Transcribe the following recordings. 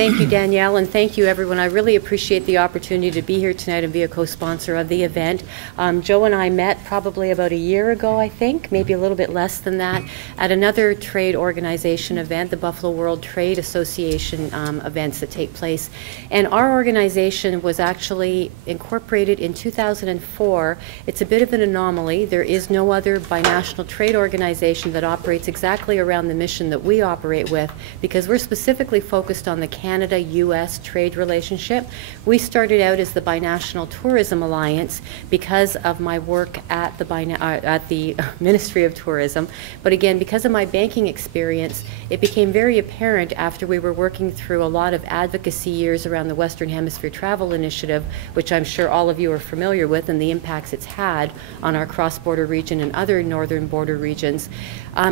Thank you, Danielle, and thank you, everyone. I really appreciate the opportunity to be here tonight and be a co-sponsor of the event. Joe and I met probably about a year ago, I think, maybe a little bit less than that, at another trade organization event, the Buffalo World Trade Association events that take place. And our organization was actually incorporated in 2004. It's a bit of an anomaly. There is no other binational trade organization that operates exactly around the mission that we operate with, because we're specifically focused on the Canada-U.S. trade relationship. We started out as the Binational Tourism Alliance because of my work at the Ministry of Tourism. But again, because of my banking experience, it became very apparent after we were working through a lot of advocacy years around the Western Hemisphere Travel Initiative, which I'm sure all of you are familiar with, and the impacts it's had on our cross-border region and other northern border regions.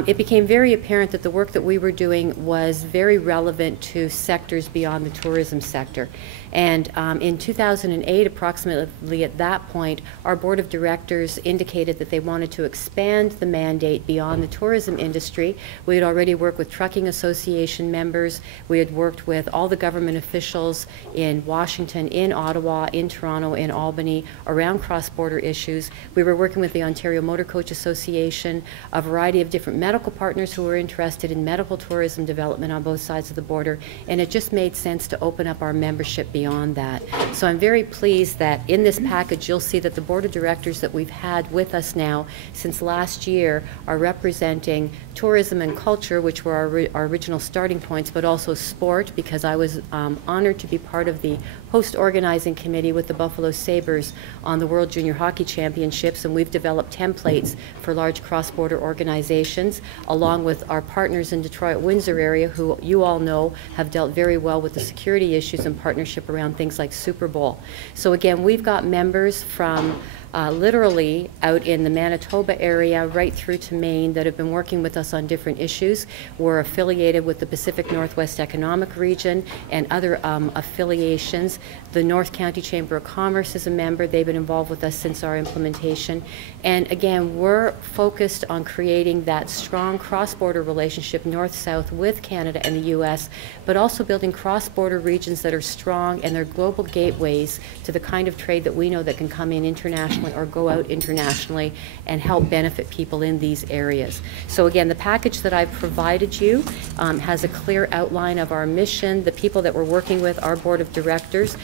It became very apparent that the work that we were doing was very relevant to sectors beyond the tourism sector. And in 2008, approximately at that point, our board of directors indicated that they wanted to expand the mandate beyond the tourism industry. We had already worked with trucking association members. We had worked with all the government officials in Washington, in Ottawa, in Toronto, in Albany, around cross-border issues. We were working with the Ontario Motor Coach Association, a variety of different medical partners who were interested in medical tourism development on both sides of the border, and it just made sense to open up our membership beyond that. So I'm very pleased that in this package you'll see that the board of directors that we've had with us now since last year are representing tourism and culture, which were our original starting points, but also sport, because I was honored to be part of the host organizing committee with the Buffalo Sabres on the World Junior Hockey Championships, and we've developed templates for large cross-border organizations, along with our partners in Detroit, Windsor area, who you all know have dealt very well with the security issues and partnership around things like Super Bowl. So again, we've got members from literally out in the Manitoba area right through to Maine that have been working with us on different issues. We're affiliated with the Pacific Northwest Economic Region and other affiliations. The North County Chamber of Commerce is a member. They've been involved with us since our implementation. And again, we're focused on creating that strong cross-border relationship north-south with Canada and the U.S., but also building cross-border regions that are strong and they're global gateways to the kind of trade that we know that can come in internationally or go out internationally and help benefit people in these areas. So again, the package that I've provided you has a clear outline of our mission, the people that we're working with, our board of directors.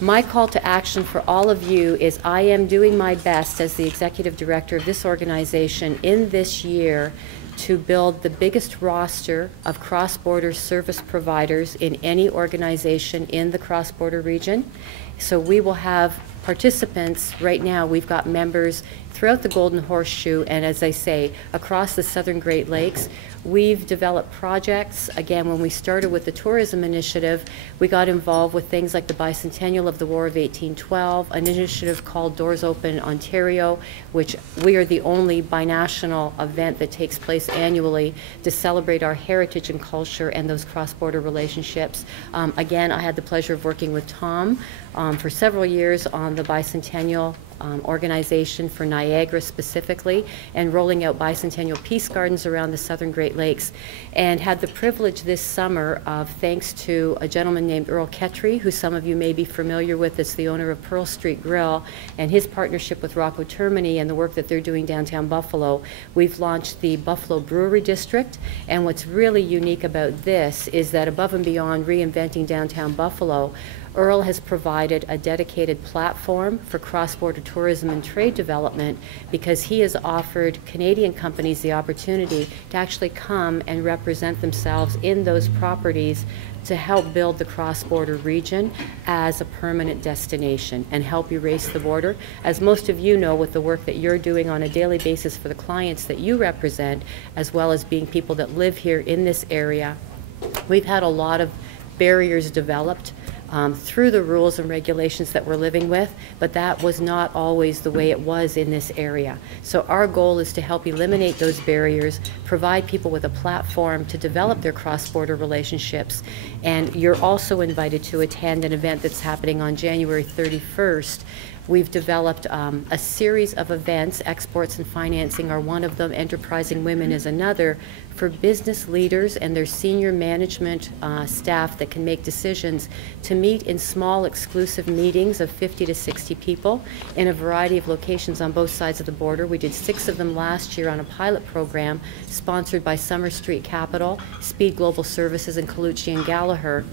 My call to action for all of you is I am doing my best as the executive director of this organization in this year to build the biggest roster of cross-border service providers in any organization in the cross-border region. So we will have participants. Right now we've got members throughout the Golden Horseshoe and, as I say, across the southern Great Lakes. We've developed projects. Again, when we started with the tourism initiative, we got involved with things like the bicentennial of the War of 1812, an initiative called Doors Open Ontario, which we are the only binational event that takes place annually to celebrate our heritage and culture and those cross-border relationships. Again, I had the pleasure of working with Tom for several years on the bicentennial organization for Niagara specifically, and rolling out bicentennial peace gardens around the southern Great Lakes, and had the privilege this summer of, thanks to a gentleman named Earl Ketry, who some of you may be familiar with as the owner of Pearl Street Grill, and his partnership with Rocco Termini and the work that they're doing downtown Buffalo. We've launched the Buffalo Brewery District, and what's really unique about this is that above and beyond reinventing downtown Buffalo, Earl has provided a dedicated platform for cross-border tourism and trade development, because he has offered Canadian companies the opportunity to actually come and represent themselves in those properties to help build the cross-border region as a permanent destination and help erase the border. As most of you know, with the work that you're doing on a daily basis for the clients that you represent, as well as being people that live here in this area, we've had a lot of barriers developed through the rules and regulations that we're living with, but that was not always the way it was in this area. So our goal is to help eliminate those barriers, provide people with a platform to develop their cross-border relationships, and you're also invited to attend an event that's happening on January 31st we've developed a series of events. Exports and financing are one of them, enterprising women is another, for business leaders and their senior management staff that can make decisions to meet in small exclusive meetings of 50 to 60 people in a variety of locations on both sides of the border. We did 6 of them last year on a pilot program sponsored by Summer Street Capital, Speed Global Services, and Colucci and Gallagher,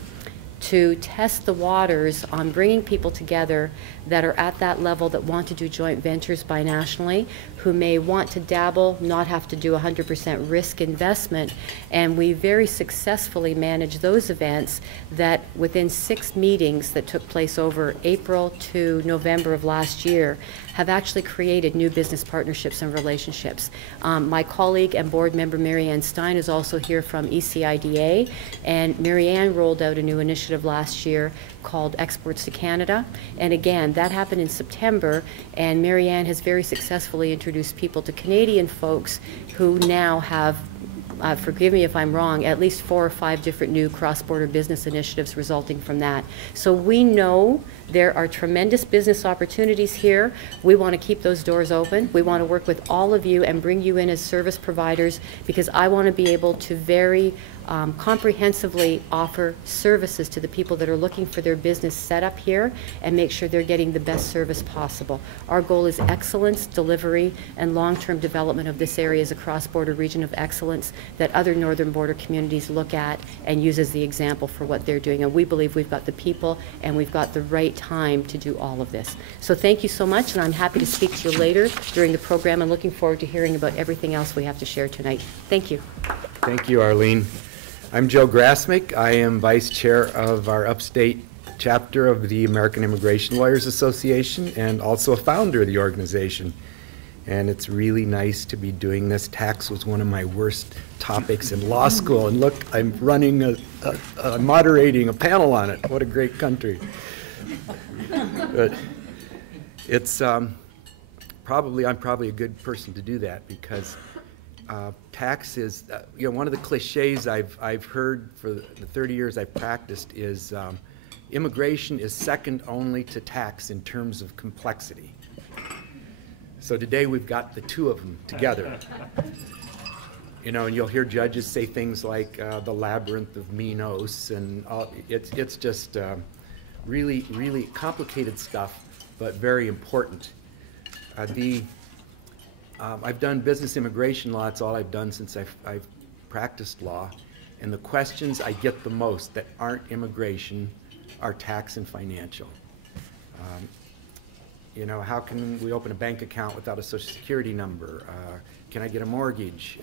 to test the waters on bringing people together that are at that level that want to do joint ventures binationally, who may want to dabble, not have to do 100% risk investment. And we very successfully managed those events that within 6 meetings that took place over April to November of last year have actually created new business partnerships and relationships. My colleague and board member Marianne Stein is also here from ECIDA, and Marianne rolled out a new initiative last year called Exports to Canada. And again, that happened in September, and Marianne has very successfully introduced people to Canadian folks who now have, forgive me if I'm wrong, at least 4 or 5 different new cross-border business initiatives resulting from that. So we know there are tremendous business opportunities here. We want to keep those doors open. We want to work with all of you and bring you in as service providers, because I want to be able to very comprehensively offer services to the people that are looking for their business set up here and make sure they're getting the best service possible. Our goal is excellence, delivery, and long-term development of this area as a cross-border region of excellence that other northern border communities look at and use as the example for what they're doing. And we believe we've got the people and we've got the right time to do all of this. So thank you so much, and I'm happy to speak to you later during the program and looking forward to hearing about everything else we have to share tonight. Thank you. Thank you, Arlene. I'm Joe Grasmick. I am Vice Chair of our Upstate Chapter of the American Immigration Lawyers Association and also a founder of the organization. And it's really nice to be doing this. Tax was one of my worst topics in law school, and look, I'm running moderating a panel on it. What a great country. But it's I'm probably a good person to do that, because tax is, one of the cliches I've heard for the 30 years I've practiced is immigration is second only to tax in terms of complexity. So today we've got the 2 of them together. And you'll hear judges say things like the labyrinth of Minos, and it's just really, really complicated stuff, but very important. I've done business immigration law. It's all I've done since I've practiced law. And the questions I get the most that aren't immigration are tax and financial. How can we open a bank account without a social security number? Can I get a mortgage?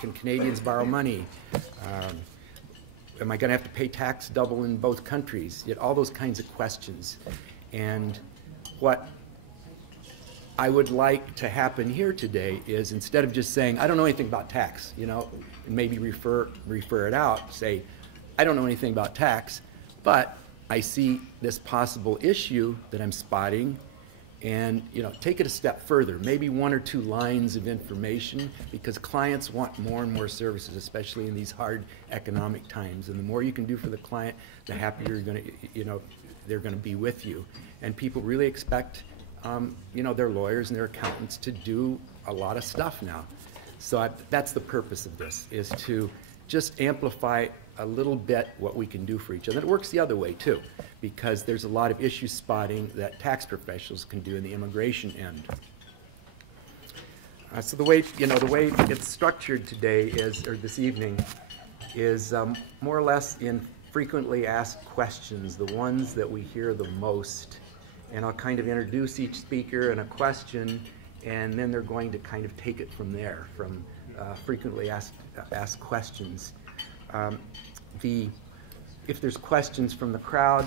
Can Canadians borrow money? Am I going to have to pay tax double in both countries? Yet all those kinds of questions. And what I would like to happen here today is, instead of just saying, I don't know anything about tax, and maybe refer it out, say, I don't know anything about tax, but I see this possible issue that I'm spotting, and take it a step further, maybe 1 or 2 lines of information, because clients want more and more services, especially in these hard economic times. And the more you can do for the client, the happier they're going to be with you. And people really expect their lawyers and their accountants to do a lot of stuff now. So that's the purpose of this, is to just amplify a little bit what we can do for each other. And it works the other way too, because there's a lot of issue spotting that tax professionals can do in the immigration end. So the way it's structured today this evening is more or less in frequently asked questions, the ones that we hear the most. And I'll kind of introduce each speaker and a question, and then they're going to kind of take it from there, from frequently asked questions. If there's questions from the crowd,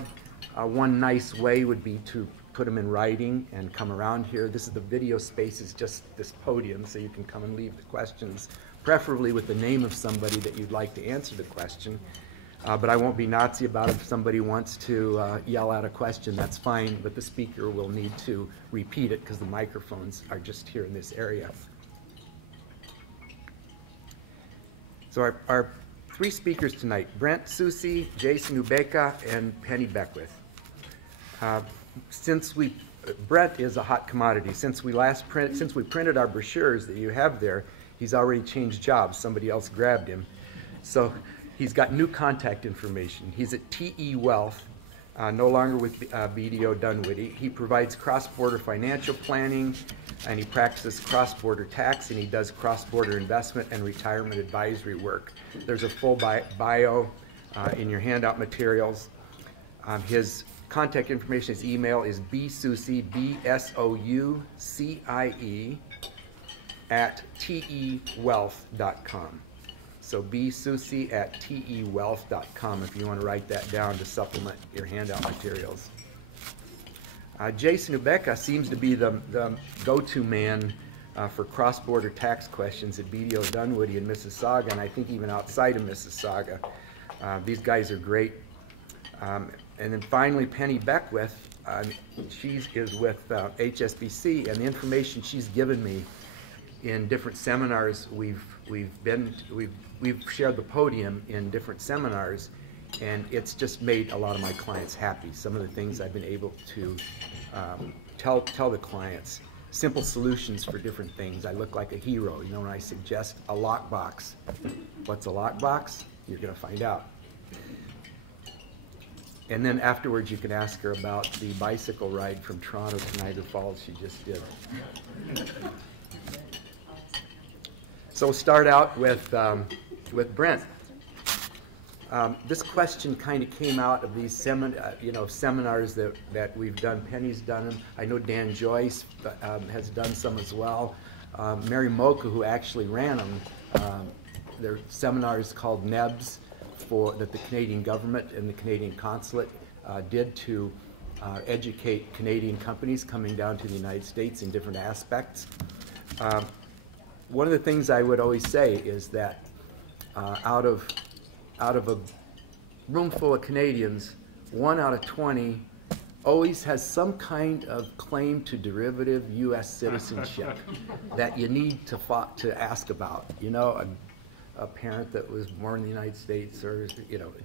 one nice way would be to put them in writing and come around here. This is the video space, is just this podium, so you can come and leave the questions, preferably with the name of somebody that you'd like to answer the question. But I won't be Nazi about it. If somebody wants to yell out a question, that's fine, but the speaker will need to repeat it because the microphones are just here in this area. So our 3 speakers tonight, Brent Susi, Jason Ubeka, and Penny Beckwith. Since we Brent is a hot commodity. Since we printed our brochures that you have there, he's already changed jobs. Somebody else grabbed him. So he's got new contact information. He's at TE Wealth, no longer with BDO Dunwoody. He provides cross-border financial planning, and he practices cross-border tax, and he does cross-border investment and retirement advisory work. There's a full bio in your handout materials. His contact information, his email is bsoucie, BSOUCIE, at tewealth.com. So bsoucie at tewealth.com if you want to write that down to supplement your handout materials. Jason Ubeka seems to be the go-to man for cross-border tax questions at BDO Dunwoody in Mississauga, and I think even outside of Mississauga. These guys are great. And then finally, Penny Beckwith, she is with HSBC, and the information she's given me in different seminars we've shared the podium in different seminars, and it's just made a lot of my clients happy. Some of the things I've been able to tell the clients, simple solutions for different things. I look like a hero, you know, when I suggest a lockbox. What's a lockbox? You're going to find out. And then afterwards, you can ask her about the bicycle ride from Toronto to Niagara Falls she just did. So we'll start out with Brent. This question kind of came out of these seminars that we've done. Penny's done them. I know Dan Joyce has done some as well. Mary Mocha, who actually ran them, their seminars called NEBS, that the Canadian government and the Canadian consulate did to educate Canadian companies coming down to the United States in different aspects. One of the things I would always say is that out of a room full of Canadians, 1 out of 20 always has some kind of claim to derivative U.S. citizenship that you need to ask about. You know, a parent that was born in the United States, or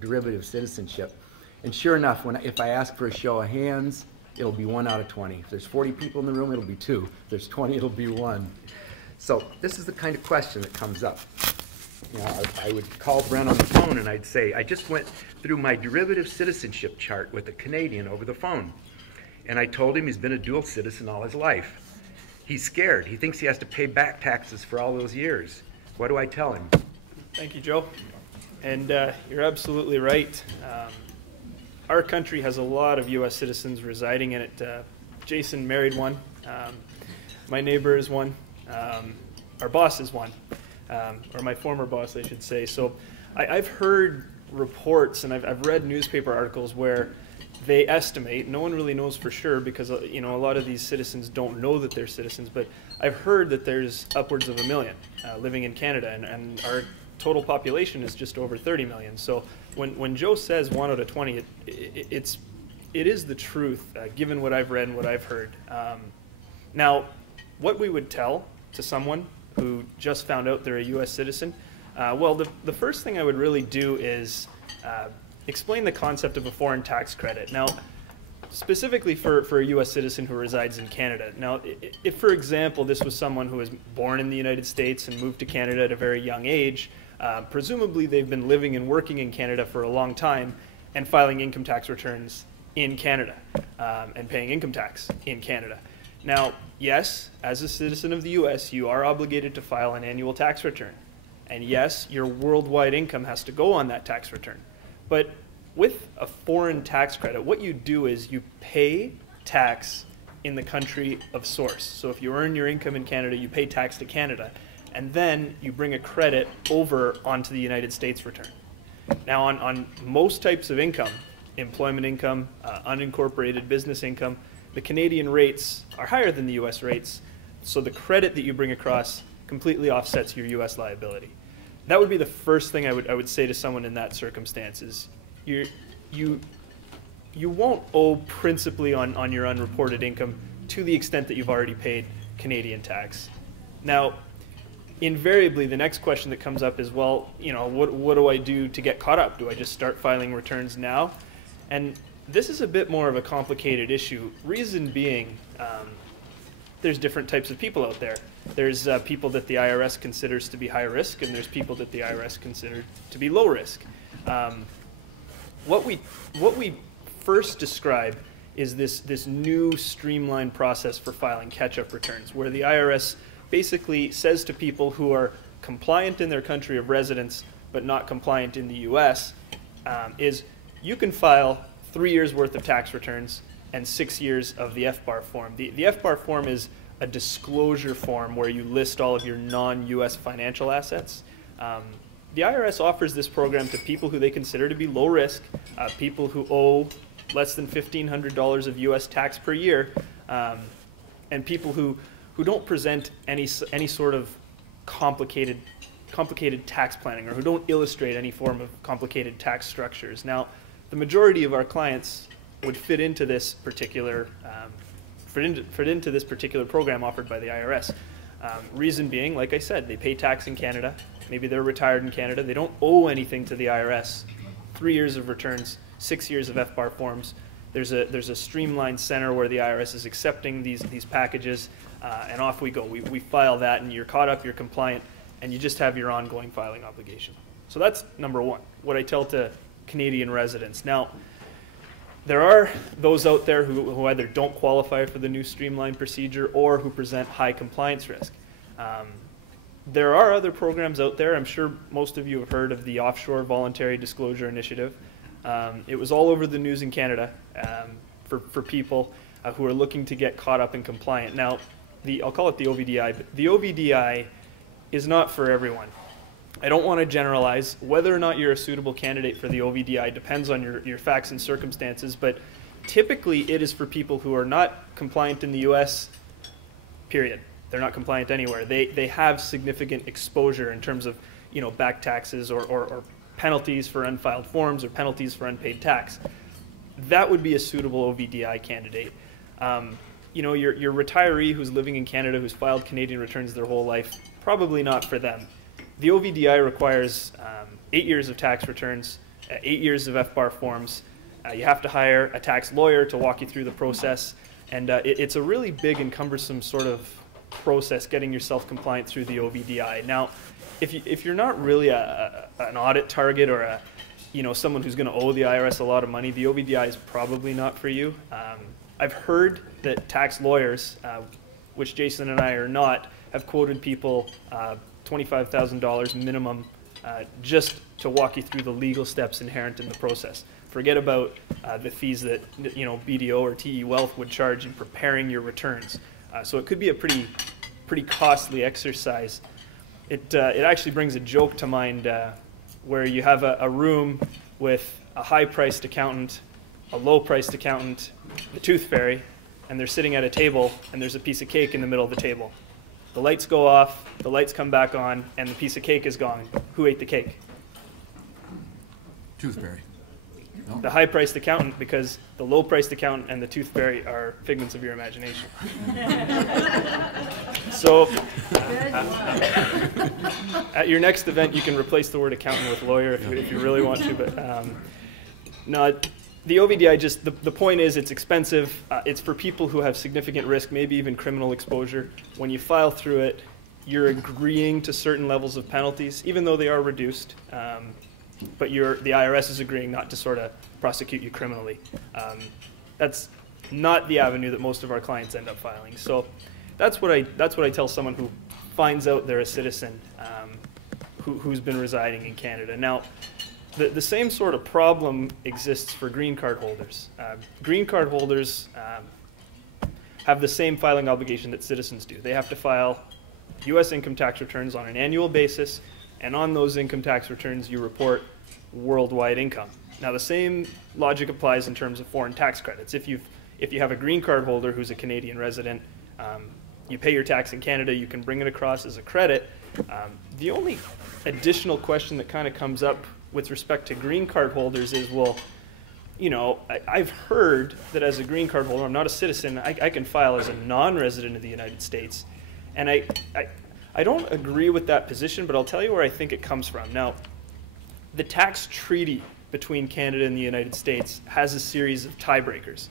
derivative citizenship. And sure enough, if I ask for a show of hands, it'll be 1 out of 20. If there's 40 people in the room, it'll be 2. If there's 20, it'll be 1. So this is the kind of question that comes up. You know, I would call Brent on the phone and I'd say, I just went through my derivative citizenship chart with a Canadian over the phone. And I told him he's been a dual citizen all his life. He's scared. He thinks he has to pay back taxes for all those years. What do I tell him? Thank you, Joe. And you're absolutely right. Our country has a lot of U.S. citizens residing in it. Jason married one. My neighbor is one. Our boss is one. Or my former boss, I should say. So I've heard reports and I've read newspaper articles where they estimate, no one really knows for sure because a lot of these citizens don't know that they're citizens, but I've heard that there's upwards of 1 million living in Canada, and our total population is just over 30 million. So when Joe says 1 out of 20, it is the truth, given what I've read and what I've heard. Now, what we would tell to someone who just found out they're a U.S. citizen, well, the first thing I would really do is explain the concept of a foreign tax credit. Now, specifically for a U.S. citizen who resides in Canada. Now, if, for example, this was someone who was born in the United States and moved to Canada at a very young age, presumably they've been living and working in Canada for a long time and filing income tax returns in Canada and paying income tax in Canada. Now, yes, as a citizen of the U.S., you are obligated to file an annual tax return. And yes, your worldwide income has to go on that tax return. But with a foreign tax credit, what you do is you pay tax in the country of source. So if you earn your income in Canada, you pay tax to Canada, and then you bring a credit over onto the United States return. Now, on most types of income, employment income, unincorporated business income, the Canadian rates are higher than the U.S. rates, so the credit that you bring across completely offsets your U.S. liability. That would be the first thing I would say to someone in that circumstance is you won't owe principally on your unreported income to the extent that you've already paid Canadian tax. Now, invariably, the next question that comes up is, well, what do I do to get caught up? Do I just start filing returns now? And this is a bit more of a complicated issue. Reason being, there's different types of people out there. There's people that the IRS considers to be high risk, and there's people that the IRS consider to be low risk. What we first describe is this new streamlined process for filing catch-up returns, where the IRS basically says to people who are compliant in their country of residence but not compliant in the U.S., is you can file 3 years worth of tax returns and 6 years of the FBAR form. The FBAR form is a disclosure form where you list all of your non-U.S. financial assets. The IRS offers this program to people who they consider to be low risk, people who owe less than $1,500 of U.S. tax per year, and people who don't present any sort of complicated tax planning, or who don't illustrate any form of complicated tax structures. Now, the majority of our clients would fit into this particular program offered by the IRS. Reason being, like I said, they pay tax in Canada. Maybe they're retired in Canada. They don't owe anything to the IRS. 3 years of returns, 6 years of FBAR forms. There's a streamlined center where the IRS is accepting these packages, and off we go. We file that, and you're caught up, you're compliant, and you just have your ongoing filing obligation. So that's number one, what I tell to Canadian residents. Now, there are those out there who either don't qualify for the new streamlined procedure or who present high compliance risk. There are other programs out there. I'm sure most of you have heard of the Offshore Voluntary Disclosure Initiative. It was all over the news in Canada for people who are looking to get caught up and compliant. Now, I'll call it the OVDI, but the OVDI is not for everyone. I don't want to generalize. Whether or not you're a suitable candidate for the OVDI depends on your facts and circumstances, but typically it is for people who are not compliant in the U.S., period. They're not compliant anywhere. They have significant exposure in terms of, back taxes or penalties for unfiled forms or penalties for unpaid tax. That would be a suitable OVDI candidate. Your retiree who's living in Canada, who's filed Canadian returns their whole life, probably not for them. The OVDI requires 8 years of tax returns, 8 years of FBAR forms. You have to hire a tax lawyer to walk you through the process, and it's a really big and cumbersome sort of process getting yourself compliant through the OVDI. Now, if you're not really an audit target or someone who's going to owe the IRS a lot of money, the OVDI is probably not for you. I've heard that tax lawyers, which Jason and I are not, have quoted people $25,000 minimum just to walk you through the legal steps inherent in the process. Forget about the fees that BDO or TE Wealth would charge in preparing your returns. So it could be a pretty costly exercise. It actually brings a joke to mind where you have a room with a high-priced accountant, a low-priced accountant, the tooth fairy, and they're sitting at a table, and there's a piece of cake in the middle of the table. The lights go off, the lights come back on, and the piece of cake is gone. Who ate the cake? Tooth fairy. No. The high-priced accountant, because the low-priced accountant and the tooth fairy are figments of your imagination. So, at your next event, you can replace the word accountant with lawyer if you really want to. But no, the OVDI the point is it's expensive. It's for people who have significant risk, maybe even criminal exposure. When you file through it, you're agreeing to certain levels of penalties, even though they are reduced. But the IRS is agreeing not to sort of prosecute you criminally. That's not the avenue that most of our clients end up filing. So that's what I tell someone who finds out they're a citizen who's been residing in Canada. Now, the same sort of problem exists for green card holders. Green card holders have the same filing obligation that citizens do. They have to file U.S. income tax returns on an annual basis, and on those income tax returns you report worldwide income. Now, the same logic applies in terms of foreign tax credits. If you have a green card holder who's a Canadian resident, you pay your tax in Canada, you can bring it across as a credit. The only additional question that kind of comes up with respect to green card holders is, well, I've heard that as a green card holder, I'm not a citizen, I can file as a non-resident of the United States. And I don't agree with that position, but I'll tell you where I think it comes from. Now, the tax treaty between Canada and the United States has a series of tiebreakers.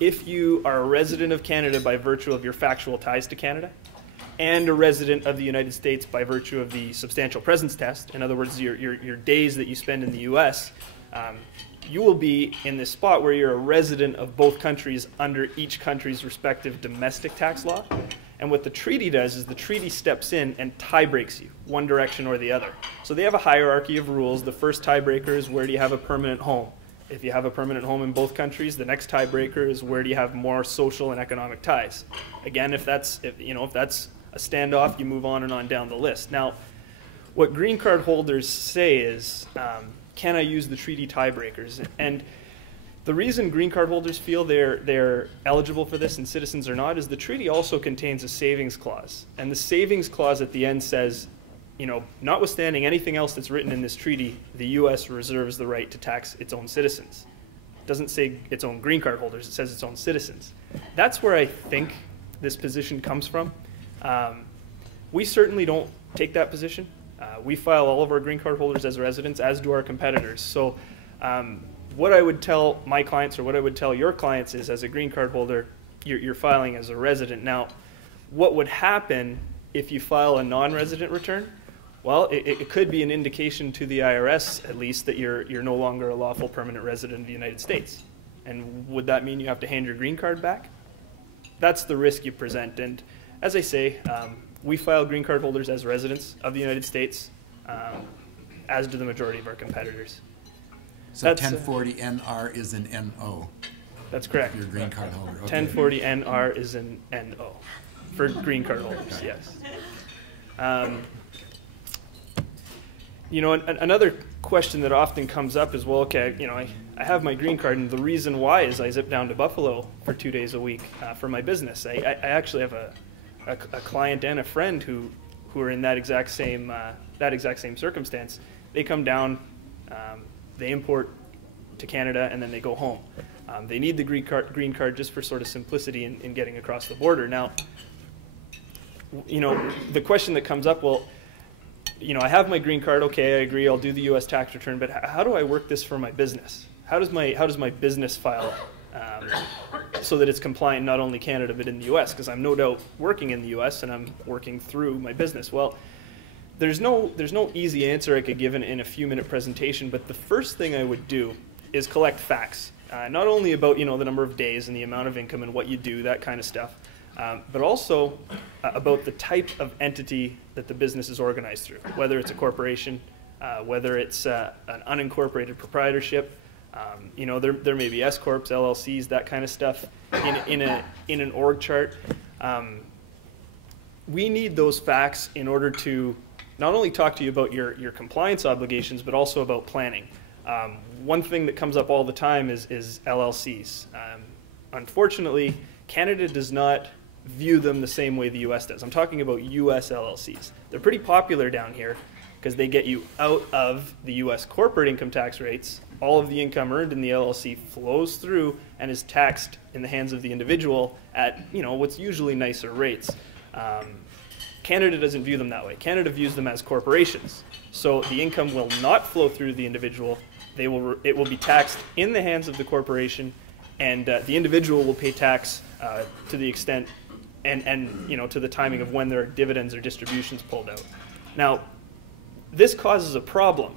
If you are a resident of Canada by virtue of your factual ties to Canada, and a resident of the United States by virtue of the substantial presence test, in other words, your days that you spend in the U.S., you will be in this spot where you're a resident of both countries under each country's respective domestic tax law. And what the treaty does is the treaty steps in and tie breaks you, one direction or the other. So they have a hierarchy of rules. The first tiebreaker is where do you have a permanent home? If you have a permanent home in both countries, the next tiebreaker is where do you have more social and economic ties? Again, if that's a standoff, you move on and on down the list. Now, what green card holders say is, can I use the treaty tiebreakers? And the reason green card holders feel they're eligible for this and citizens are not is the treaty also contains a savings clause. And the savings clause at the end says, notwithstanding anything else that's written in this treaty, the U.S. reserves the right to tax its own citizens. It doesn't say its own green card holders, it says its own citizens. That's where I think this position comes from. We certainly don't take that position. We file all of our green card holders as residents, as do our competitors. So what I would tell my clients, or what I would tell your clients, is as a green card holder, you're filing as a resident. Now, what would happen if you file a non-resident return? Well, it could be an indication to the IRS, at least, that you're no longer a lawful permanent resident of the United States. And would that mean you have to hand your green card back? That's the risk you present. And as I say, we file green card holders as residents of the United States, as do the majority of our competitors. So 1040 NR is an NO. That's correct. Your green card holder. Okay. 1040 NR is an NO for green card holders, okay. Yes. Another question that often comes up is, well, okay, I have my green card, and the reason why is I zip down to Buffalo for 2 days a week for my business. I actually have a client and a friend who are in that exact same circumstance. They come down, they import to Canada, and then they go home. They need the green card just for sort of simplicity in getting across the border. Now, the question that comes up, well, I have my green card, okay, I agree, I'll do the U.S. tax return, but how do I work this for my business? How does my business file so that it's compliant not only Canada but in the U.S.? Because I'm no doubt working in the U.S. and I'm working through my business. Well, there's no easy answer I could give in a few-minute presentation, but the first thing I would do is collect facts, not only about the number of days and the amount of income and what you do, that kind of stuff, but also about the type of entity that the business is organized through, whether it's a corporation, whether it's an unincorporated proprietorship. There may be S-corps, LLCs, that kind of stuff in an org chart. We need those facts in order to not only talk to you about your compliance obligations, but also about planning. One thing that comes up all the time is LLCs. Unfortunately, Canada does not view them the same way the U.S. does. I'm talking about U.S. LLCs. They're pretty popular down here because they get you out of the U.S. corporate income tax rates. All of the income earned in the LLC flows through and is taxed in the hands of the individual at what's usually nicer rates. Canada doesn't view them that way. Canada views them as corporations. So the income will not flow through the individual. It will be taxed in the hands of the corporation, and the individual will pay tax to the extent and to the timing of when there are dividends or distributions pulled out. Now, this causes a problem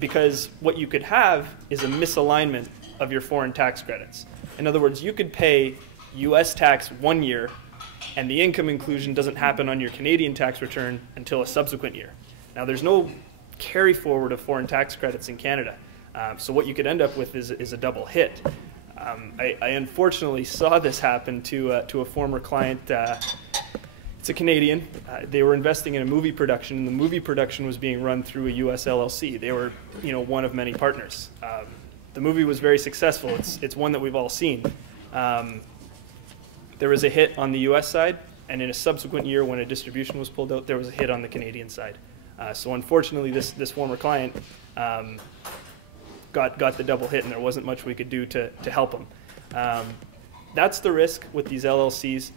because what you could have is a misalignment of your foreign tax credits. In other words, you could pay U.S. tax 1 year and the income inclusion doesn't happen on your Canadian tax return until a subsequent year. Now, there's no carry forward of foreign tax credits in Canada. So what you could end up with is a double hit. I unfortunately saw this happen to a former client. It's a Canadian. They were investing in a movie production, and the movie production was being run through a U.S. LLC. They were, one of many partners. The movie was very successful. It's one that we've all seen. There was a hit on the U.S. side, and in a subsequent year, when a distribution was pulled out, there was a hit on the Canadian side. So unfortunately, this former client got the double hit, and there wasn't much we could do to help him. That's the risk with these LLCs.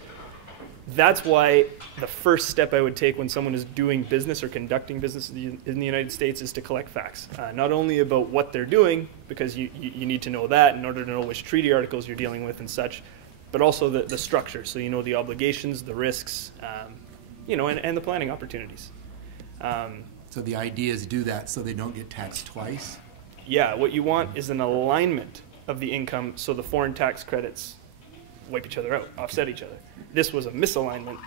That's why the first step I would take when someone is doing business or conducting business in the United States is to collect facts. Not only about what they're doing, because you need to know that in order to know which treaty articles you're dealing with and such, but also the structure, so you know the obligations, the risks, and the planning opportunities. So the idea is do that so they don't get taxed twice? Yeah, what you want is an alignment of the income so the foreign tax credits wipe each other out, offset each other. This was a misalignment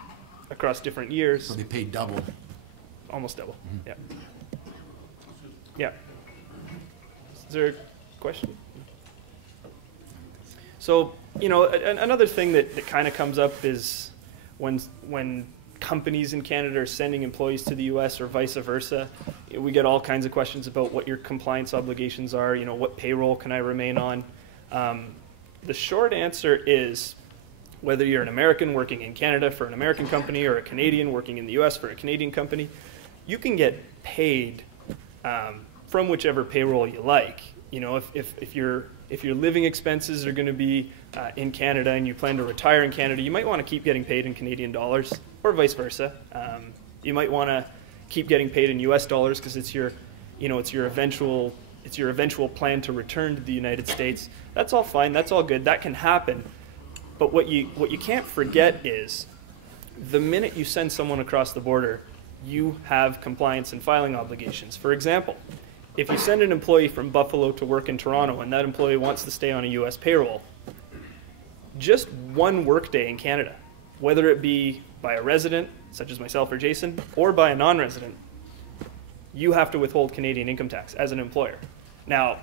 across different years. So they paid double. Almost double, yeah. Yeah. Is there a question? So, another thing that kind of comes up is when companies in Canada are sending employees to the U.S. or vice versa, we get all kinds of questions about what your compliance obligations are, what payroll can I remain on. The short answer is whether you're an American working in Canada for an American company or a Canadian working in the U.S. for a Canadian company, you can get paid from whichever payroll you like. If your living expenses are going to be in Canada and you plan to retire in Canada, you might want to keep getting paid in Canadian dollars, or vice versa. You might want to keep getting paid in U.S. dollars because it's your eventual plan to return to the United States. That's all fine. That's all good. That can happen. But what you can't forget is the minute you send someone across the border, you have compliance and filing obligations. For example, if you send an employee from Buffalo to work in Toronto and that employee wants to stay on a U.S. payroll, just one workday in Canada, whether it be by a resident, such as myself or Jason, or by a non-resident, you have to withhold Canadian income tax as an employer. Now,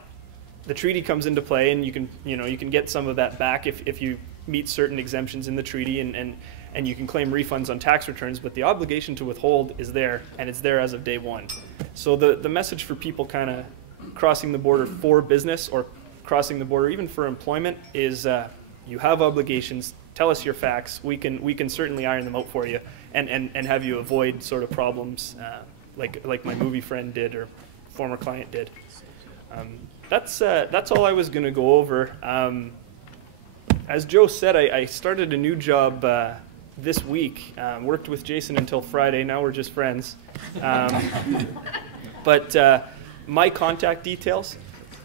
the treaty comes into play, and you can get some of that back if you meet certain exemptions in the treaty, and you can claim refunds on tax returns, but the obligation to withhold is there, and it's there as of day one. So the message for people kind of crossing the border for business or crossing the border even for employment is you have obligations, tell us your facts, we can certainly iron them out for you and have you avoid sort of problems like my movie friend did or former client did. That's all I was going to go over. As Joe said, I started a new job this week. Worked with Jason until Friday. Now we're just friends. But my contact details,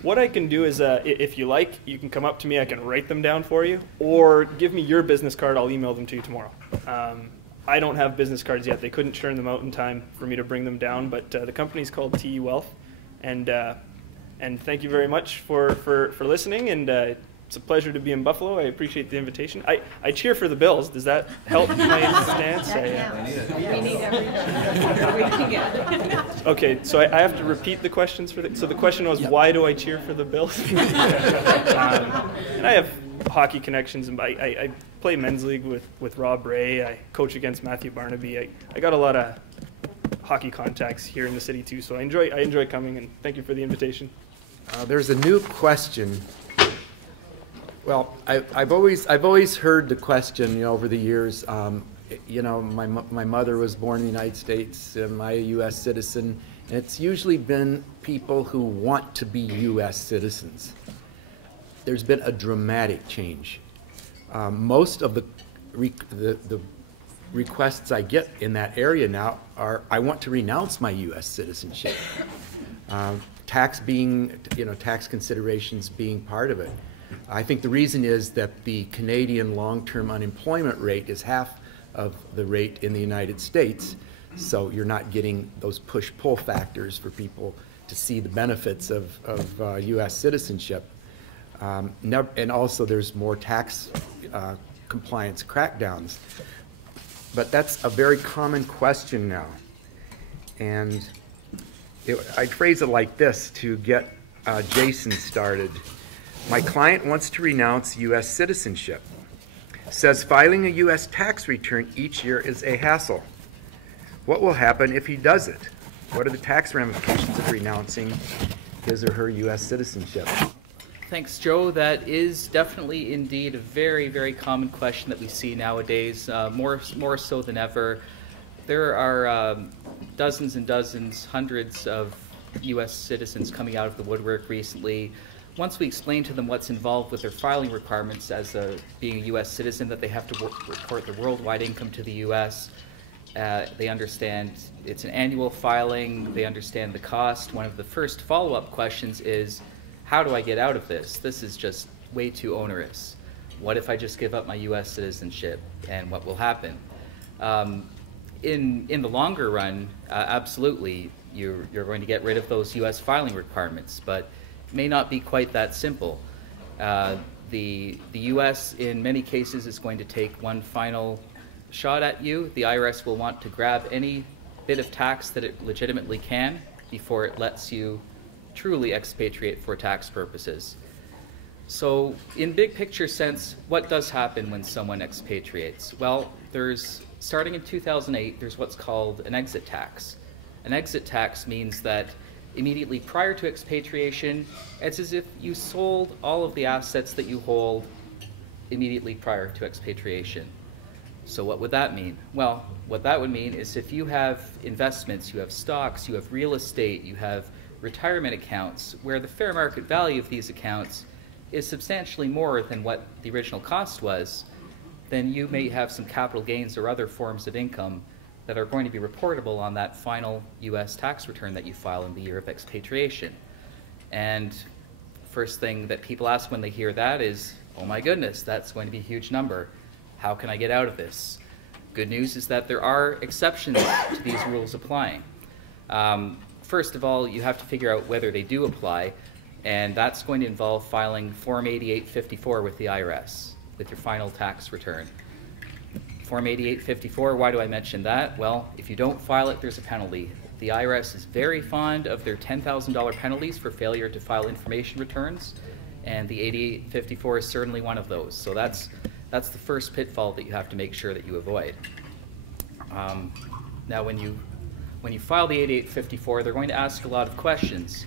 what I can do is, if you like, you can come up to me. I can write them down for you. Or give me your business card. I'll email them to you tomorrow. I don't have business cards yet. They couldn't churn them out in time for me to bring them down. But the company's called TE Wealth. And thank you very much for listening. And it's a pleasure to be in Buffalo. I appreciate the invitation. I cheer for the Bills. Does that help my stance? We need everything. Okay, so I have to repeat the questions for so the question was, why do I cheer for the Bills? And I have hockey connections, and I play men's league with Rob Ray. I coach against Matthew Barnaby. I got a lot of hockey contacts here in the city too, so I enjoy coming, and thank you for the invitation. There's a new question. Well, I've always heard the question, over the years. My mother was born in the United States. I'm a U.S. citizen, and it's usually been people who want to be U.S. citizens. There's been a dramatic change. Most of the requests I get in that area now are, I want to renounce my U.S. citizenship. Tax considerations being part of it. I think the reason is that the Canadian long-term unemployment rate is half of the rate in the United States, so you're not getting those push-pull factors for people to see the benefits of U.S. citizenship. And also there's more tax compliance crackdowns. But that's a very common question now. And I'd phrase it like this to get Jason started. My client wants to renounce U.S. citizenship. Says filing a U.S. tax return each year is a hassle. What will happen if he does it? What are the tax ramifications of renouncing his or her U.S. citizenship? Thanks, Joe. That is definitely indeed a very, very common question that we see nowadays, more so than ever. There are dozens and dozens, hundreds of U.S. citizens coming out of the woodwork recently once we explain to them what's involved with their filing requirements as being a U.S. citizen, that they have to report their worldwide income to the U.S., they understand it's an annual filing, they understand the cost. One of the first follow-up questions is, how do I get out of this? This is just way too onerous. What if I just give up my U.S. citizenship, and what will happen? In the longer run, absolutely, you're going to get rid of those U.S. filing requirements, but it may not be quite that simple. The U.S. in many cases is going to take one final shot at you. The IRS will want to grab any bit of tax that it legitimately can before it lets you truly expatriate for tax purposes. So in big picture sense, what does happen when someone expatriates? Well, starting in 2008, there's what's called an exit tax. An exit tax means that immediately prior to expatriation, it's as if you sold all of the assets that you hold immediately prior to expatriation. So what would that mean? Well, what that would mean is if you have investments, you have stocks, you have real estate, you have retirement accounts, where the fair market value of these accounts is substantially more than what the original cost was, then you may have some capital gains or other forms of income that are going to be reportable on that final U.S. tax return that you file in the year of expatriation. And first thing that people ask when they hear that is, oh my goodness, that's going to be a huge number. How can I get out of this? Good news is that there are exceptions to these rules applying. First of all, you have to figure out whether they do apply, and that's going to involve filing Form 8854 with the IRS, with your final tax return. Form 8854, why do I mention that? Well, if you don't file it, there's a penalty. The IRS is very fond of their $10,000 penalties for failure to file information returns, and the 8854 is certainly one of those. So that's the first pitfall that you have to make sure that you avoid. Now, when you file the 8854, they're going to ask a lot of questions.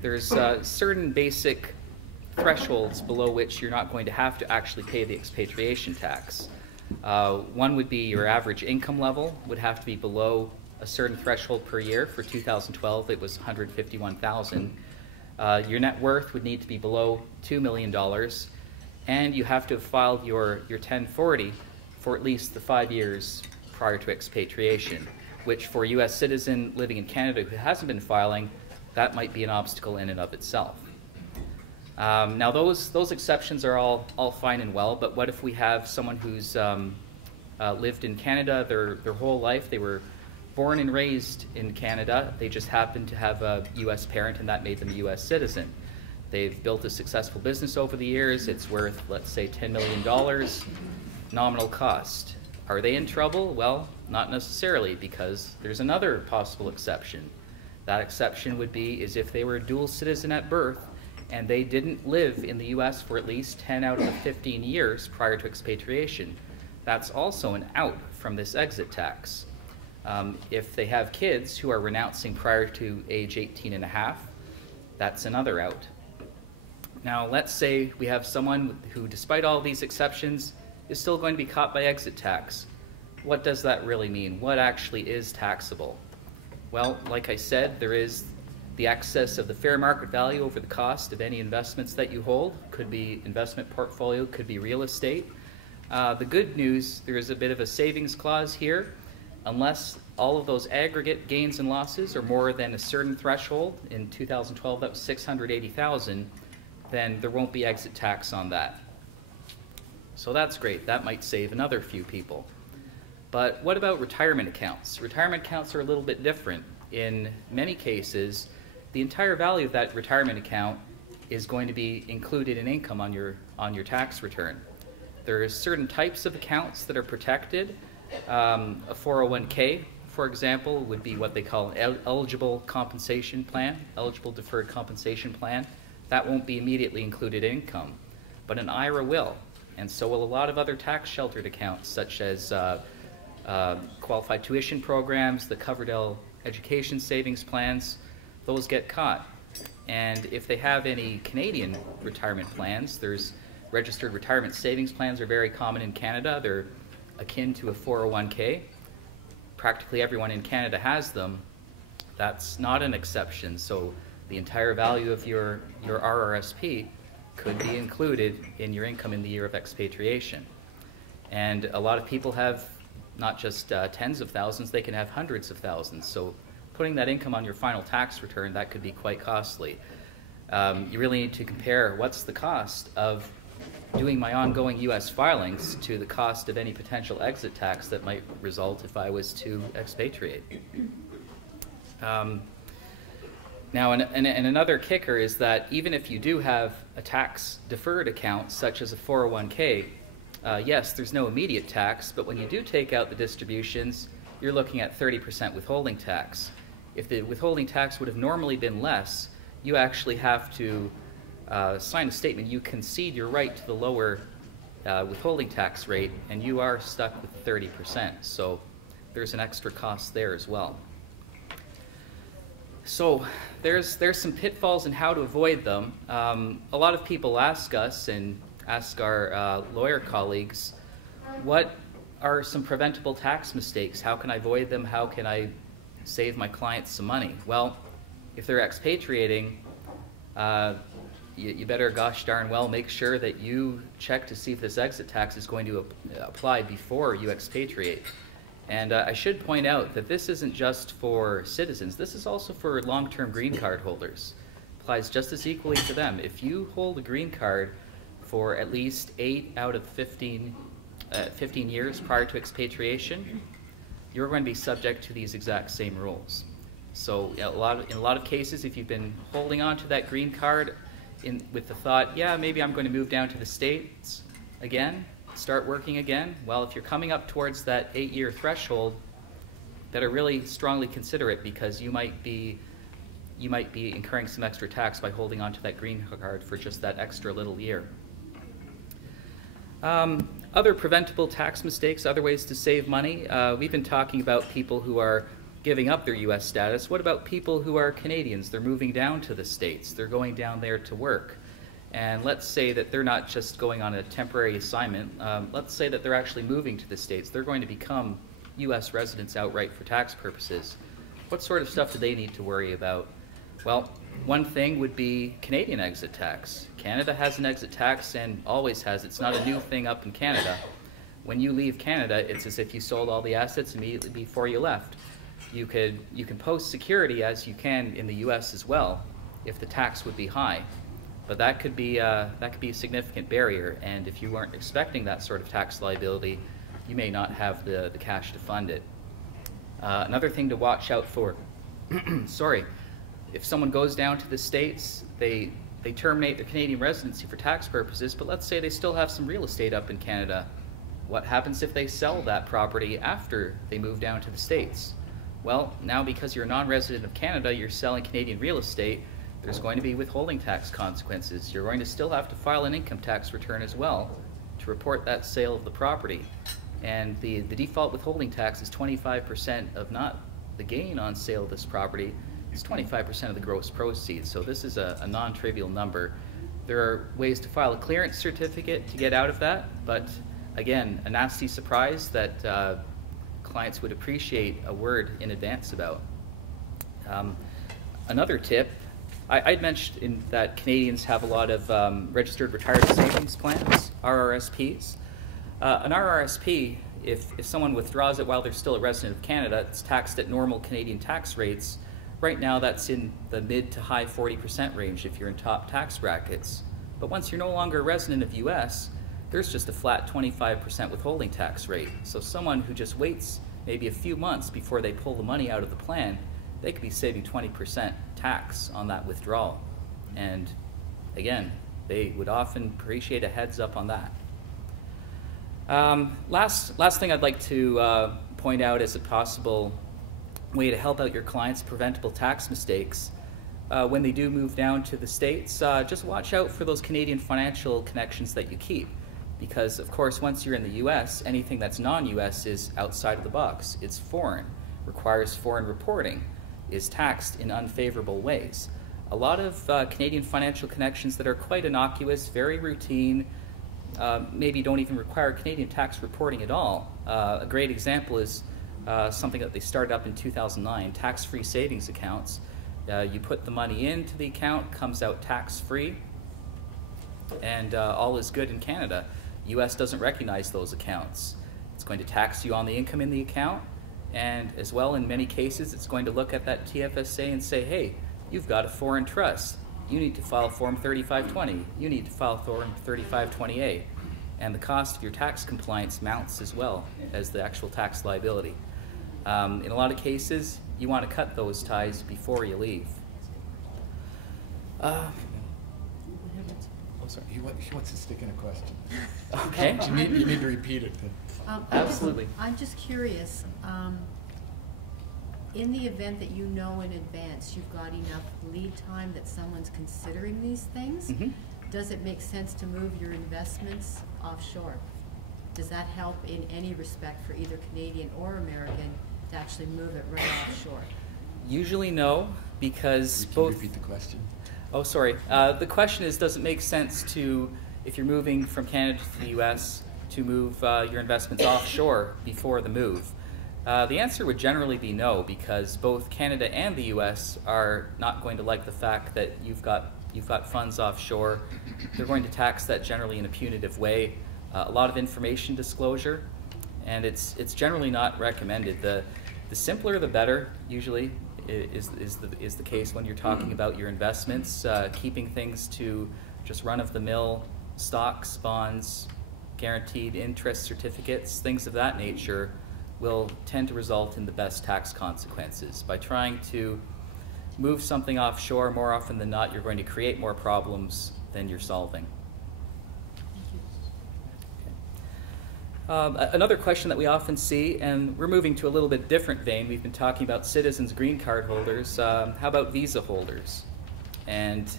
There's certain basic thresholds below which you're not going to have to actually pay the expatriation tax. One would be your average income level would have to be below a certain threshold per year. For 2012, it was $151,000. Your net worth would need to be below $2 million. And you have to have filed your 1040 for at least the 5 years prior to expatriation, which for a U.S. citizen living in Canada who hasn't been filing, that might be an obstacle in and of itself. Now those exceptions are all fine and well, but what if we have someone who's lived in Canada their whole life? They were born and raised in Canada, they just happened to have a U.S. parent and that made them a U.S. citizen. They've built a successful business over the years. It's worth, let's say, $10 million, nominal cost. Are they in trouble? Well, not necessarily, because there's another possible exception. That exception would be is if they were a dual citizen at birth and they didn't live in the U.S. for at least 10 out of the 15 years prior to expatriation. That's also an out from this exit tax. If they have kids who are renouncing prior to age 18 and a half, that's another out. Now, let's say we have someone who, despite all these exceptions, is still going to be caught by exit tax. What does that really mean? What actually is taxable? Well, like I said, there is the excess of the fair market value over the cost of any investments that you hold. Could be investment portfolio, could be real estate. The good news, there is a bit of a savings clause here. Unless all of those aggregate gains and losses are more than a certain threshold, in 2012 that was $680,000, then there won't be exit tax on that. So that's great. That might save another few people. But what about retirement accounts? Retirement accounts are a little bit different. In many cases, the entire value of that retirement account is going to be included in income on your tax return. There are certain types of accounts that are protected. A 401k, for example, would be what they call an eligible compensation plan, eligible deferred compensation plan. That won't be immediately included in income, but an IRA will, and so will a lot of other tax-sheltered accounts, such as qualified tuition programs, the Coverdell education savings plans. Those get caught. And if they have any Canadian retirement plans, there's registered retirement savings plans are very common in Canada. They're akin to a 401k. Practically everyone in Canada has them. That's not an exception. So The entire value of your RRSP could be included in your income in the year of expatriation. And a lot of people have not just tens of thousands, they can have hundreds of thousands. So putting that income on your final tax return, that could be quite costly. You really need to compare what's the cost of doing my ongoing U.S. filings to the cost of any potential exit tax that might result if I was to expatriate. Now, and another kicker is that even if you do have a tax-deferred account, such as a 401k, yes, there's no immediate tax, but when you do take out the distributions, you're looking at 30% withholding tax. If the withholding tax would have normally been less, you actually have to sign a statement. You concede your right to the lower withholding tax rate, and you are stuck with 30%. So there's an extra cost there as well. So there's some pitfalls in how to avoid them. A lot of people ask us and ask our lawyer colleagues, what are some preventable tax mistakes? How can I avoid them? How can I save my clients some money? Well, if they're expatriating, you better gosh darn well make sure that you check to see if this exit tax is going to apply before you expatriate. And I should point out that this isn't just for citizens. This is also for long-term green card holders. It applies just as equally to them. If you hold a green card for at least 8 out of 15 years prior to expatriation, you're going to be subject to these exact same rules. So in a lot of cases, if you've been holding on to that green card with the thought, yeah, maybe I'm going to move down to the States again, start working again, well, if you're coming up towards that 8-year threshold, better really strongly consider it, because you might be incurring some extra tax by holding on to that green card for just that extra little year. Other preventable tax mistakes, other ways to save money. We've been talking about people who are giving up their U.S. status. What about people who are Canadians? They're moving down to the States. They're going down there to work. And let's say that they're not just going on a temporary assignment. Let's say that they're actually moving to the States. They're going to become U.S. residents outright for tax purposes. What sort of stuff do they need to worry about? Well, one thing would be Canadian exit tax. Canada has an exit tax and always has. It's not a new thing up in Canada. When you leave Canada, it's as if you sold all the assets immediately before you left. You can post security as you can in the U.S. as well, if the tax would be high. But that could be a significant barrier, and if you weren't expecting that sort of tax liability, you may not have the cash to fund it. Another thing to watch out for, sorry, if someone goes down to the States, they terminate their Canadian residency for tax purposes, but let's say they still have some real estate up in Canada. What happens if they sell that property after they move down to the States? Well, now because you're a non-resident of Canada, you're selling Canadian real estate, there's going to be withholding tax consequences. You're going to still have to file an income tax return as well to report that sale of the property. And the default withholding tax is 25% of not the gain on sale of this property, it's 25% of the gross proceeds. So this is a non-trivial number. There are ways to file a clearance certificate to get out of that, but again, a nasty surprise that clients would appreciate a word in advance about. Another tip, I'd mentioned that Canadians have a lot of registered retirement savings plans, RRSPs. An RRSP, if someone withdraws it while they're still a resident of Canada, it's taxed at normal Canadian tax rates. Right now that's in the mid to high 40% range if you're in top tax brackets. But once you're no longer a resident of US, there's just a flat 25% withholding tax rate. So someone who just waits maybe a few months before they pull the money out of the plan, they could be saving 20% tax on that withdrawal. And again, they would often appreciate a heads up on that. Last thing I'd like to point out as a possible way to help out your clients' preventable tax mistakes. When they do move down to the States, just watch out for those Canadian financial connections that you keep. Because, of course, once you're in the U.S., anything that's non-U.S. is outside of the box. It's foreign, requires foreign reporting, is taxed in unfavorable ways. A lot of Canadian financial connections that are quite innocuous, very routine, maybe don't even require Canadian tax reporting at all. A great example is something that they started up in 2009, tax-free savings accounts. You put the money into the account, comes out tax-free, and all is good in Canada. U.S. doesn't recognize those accounts. It's going to tax you on the income in the account, and as well, in many cases, it's going to look at that TFSA and say, hey, you've got a foreign trust. You need to file Form 3520. You need to file Form 3520A. And the cost of your tax compliance mounts as well as the actual tax liability. In a lot of cases, you want to cut those ties before you leave. Oh, sorry. He wants to stick in a question. Okay. You need to repeat it. Absolutely. I'm just curious. In the event that you know in advance you've got enough lead time that someone's considering these things, does it make sense to move your investments offshore? Does that help in any respect for either Canadian or American to actually move it right offshore? Usually no, because Can both... you repeat the question? Oh, sorry. The question is, does it make sense to, if you're moving from Canada to the U.S., to move your investments offshore before the move? The answer would generally be no, because both Canada and the U.S. are not going to like the fact that you've got funds offshore. They're going to tax that generally in a punitive way. A lot of information disclosure, and it's generally not recommended. The simpler the better, usually, is the case when you're talking about your investments. Keeping things to just run-of-the-mill stocks, bonds, guaranteed interest certificates, things of that nature will tend to result in the best tax consequences. By trying to move something offshore, more often than not, you're going to create more problems than you're solving. Another question that we often see, and we're moving to a little bit different vein, we've been talking about citizens green card holders. How about visa holders? And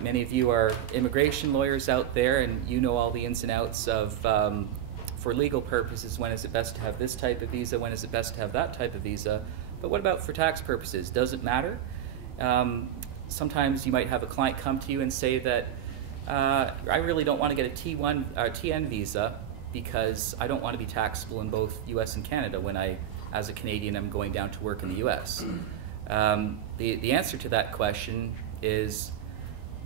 many of you are immigration lawyers out there, and you know all the ins and outs of, for legal purposes, when is it best to have this type of visa, when is it best to have that type of visa. But what about for tax purposes? Does it matter? Sometimes you might have a client come to you and say that I really don't want to get a TN visa because I don't want to be taxable in both US and Canada when I, as a Canadian, I'm going down to work in the US. The answer to that question is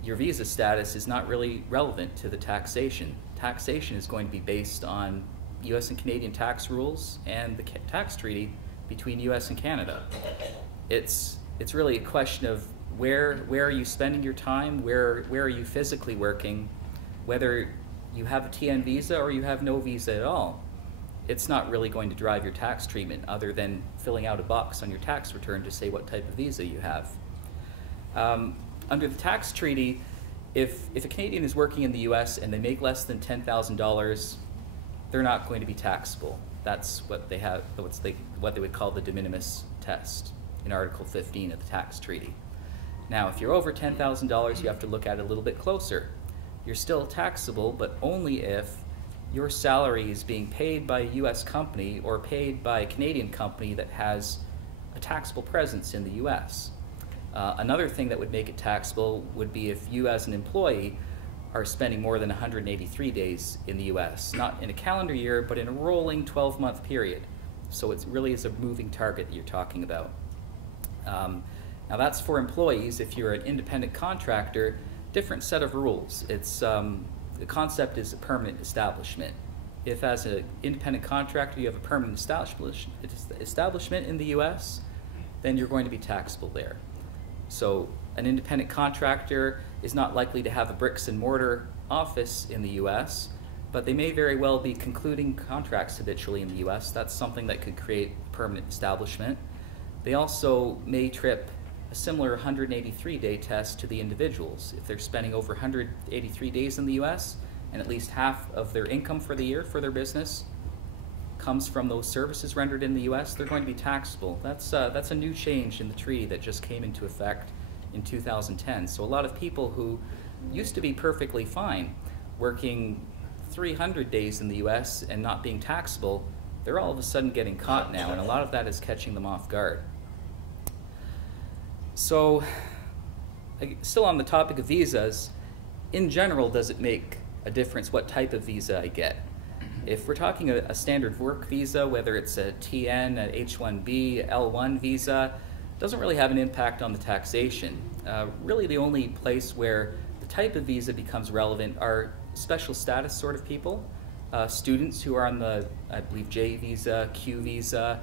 your visa status is not really relevant to the taxation. Taxation is going to be based on US and Canadian tax rules and the tax treaty between US and Canada. It's really a question of where are you spending your time, where are you physically working, whether you have a TN visa or you have no visa at all. It's not really going to drive your tax treatment other than filling out a box on your tax return to say what type of visa you have. Under the tax treaty, if a Canadian is working in the US and they make less than $10,000, they're not going to be taxable. That's what they have, what they would call the de minimis test in Article 15 of the tax treaty. Now, if you're over $10,000, you have to look at it a little bit closer. You're still taxable, but only if your salary is being paid by a US company or paid by a Canadian company that has a taxable presence in the US. Another thing that would make it taxable would be if you as an employee are spending more than 183 days in the US, not in a calendar year, but in a rolling 12-month period. So it really is a moving target that you're talking about. Now that's for employees. If you're an independent contractor, different set of rules. It's, the concept is a permanent establishment. If as an independent contractor you have a permanent establishment in the US, then you're going to be taxable there. So an independent contractor is not likely to have a bricks and mortar office in the US, but they may very well be concluding contracts habitually in the US. That's something that could create a permanent establishment. They also may trip a similar 183-day test to the individuals. If they're spending over 183 days in the US and at least half of their income for the year for their business comes from those services rendered in the US, they're going to be taxable. That's a new change in the treaty that just came into effect in 2010. So a lot of people who used to be perfectly fine working 300 days in the US and not being taxable, they're all of a sudden getting caught now, and a lot of that is catching them off guard. So, still on the topic of visas, in general, does it make a difference what type of visa I get? If we're talking a standard work visa, whether it's a TN, an H-1B, L-1 visa, doesn't really have an impact on the taxation. Really the only place where the type of visa becomes relevant are special status sort of people, students who are on the, I believe, J visa, Q visa.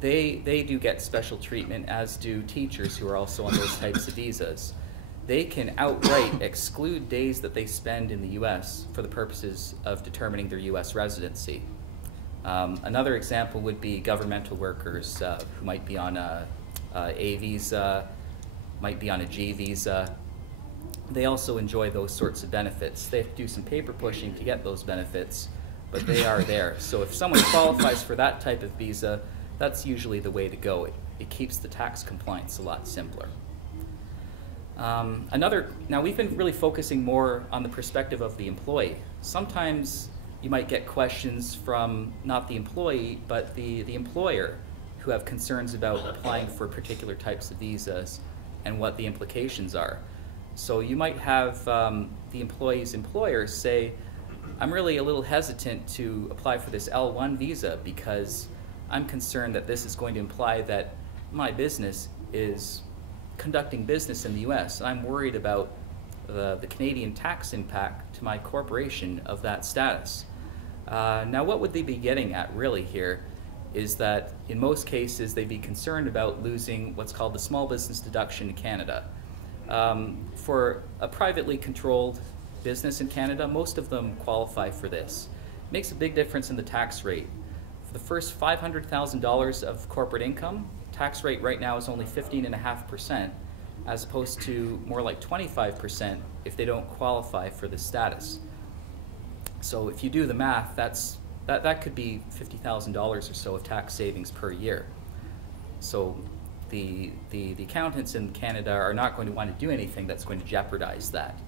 They do get special treatment, as do teachers who are also on those types of visas. They can outright exclude days that they spend in the U.S. for the purposes of determining their U.S. residency. Another example would be governmental workers who might be on a visa, might be on a G visa. They also enjoy those sorts of benefits. They have to do some paper pushing to get those benefits, but they are there. So if someone qualifies for that type of visa, that's usually the way to go. It keeps the tax compliance a lot simpler. Now we've been really focusing more on the perspective of the employee. Sometimes you might get questions from not the employee, but the employer, who have concerns about applying for particular types of visas and what the implications are. So you might have the employee's employer say, I'm really a little hesitant to apply for this L1 visa because I'm concerned that this is going to imply that my business is conducting business in the US. I'm worried about the Canadian tax impact to my corporation of that status. Now what would they be getting at really here is that in most cases they'd be concerned about losing what's called the small business deduction in Canada. For a privately controlled business in Canada, most of them qualify for this. It makes a big difference in the tax rate. For the first $500,000 of corporate income, tax rate right now is only 15.5%, as opposed to more like 25% if they don't qualify for this status. So if you do the math, that could be $50,000 or so of tax savings per year. So the accountants in Canada are not going to want to do anything that's going to jeopardize that.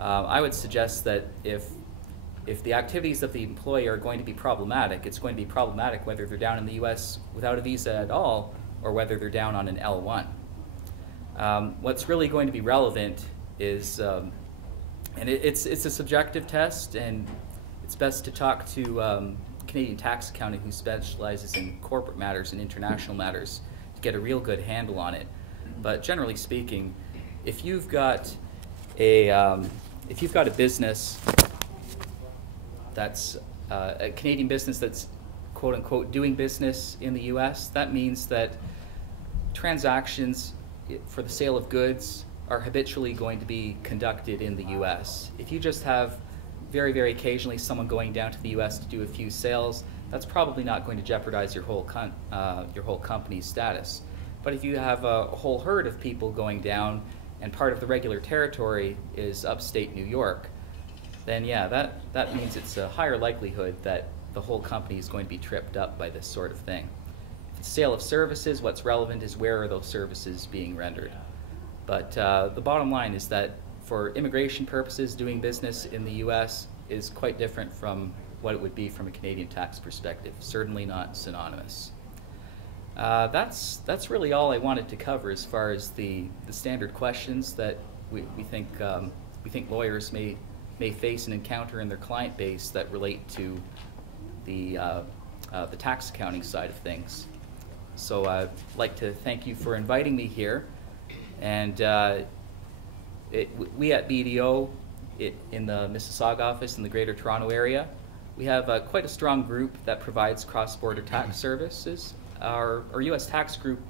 I would suggest that if the activities of the employee are going to be problematic, it's going to be problematic whether they're down in the US without a visa at all or whether they're down on an L1. What's really going to be relevant is, and it's a subjective test, and it's best to talk to Canadian tax accounting who specializes in corporate matters and international matters to get a real good handle on it. But generally speaking, if you've got a business that's a Canadian business that's quote unquote doing business in the US, that means that transactions for the sale of goods are habitually going to be conducted in the US. If you just have very, very occasionally someone going down to the US to do a few sales, that's probably not going to jeopardize your whole company's status. But if you have a whole herd of people going down and part of the regular territory is upstate New York, then yeah, that means it's a higher likelihood that the whole company is going to be tripped up by this sort of thing. If it's sale of services, what's relevant is where are those services being rendered. But the bottom line is that for immigration purposes, doing business in the US is quite different from what it would be from a Canadian tax perspective. Certainly not synonymous. That's really all I wanted to cover as far as the standard questions that we think lawyers may face and encounter in their client base that relate to the tax accounting side of things. So I'd like to thank you for inviting me here. And we at BDO in the Mississauga office in the Greater Toronto area, we have quite a strong group that provides cross-border tax services. Our U.S. tax group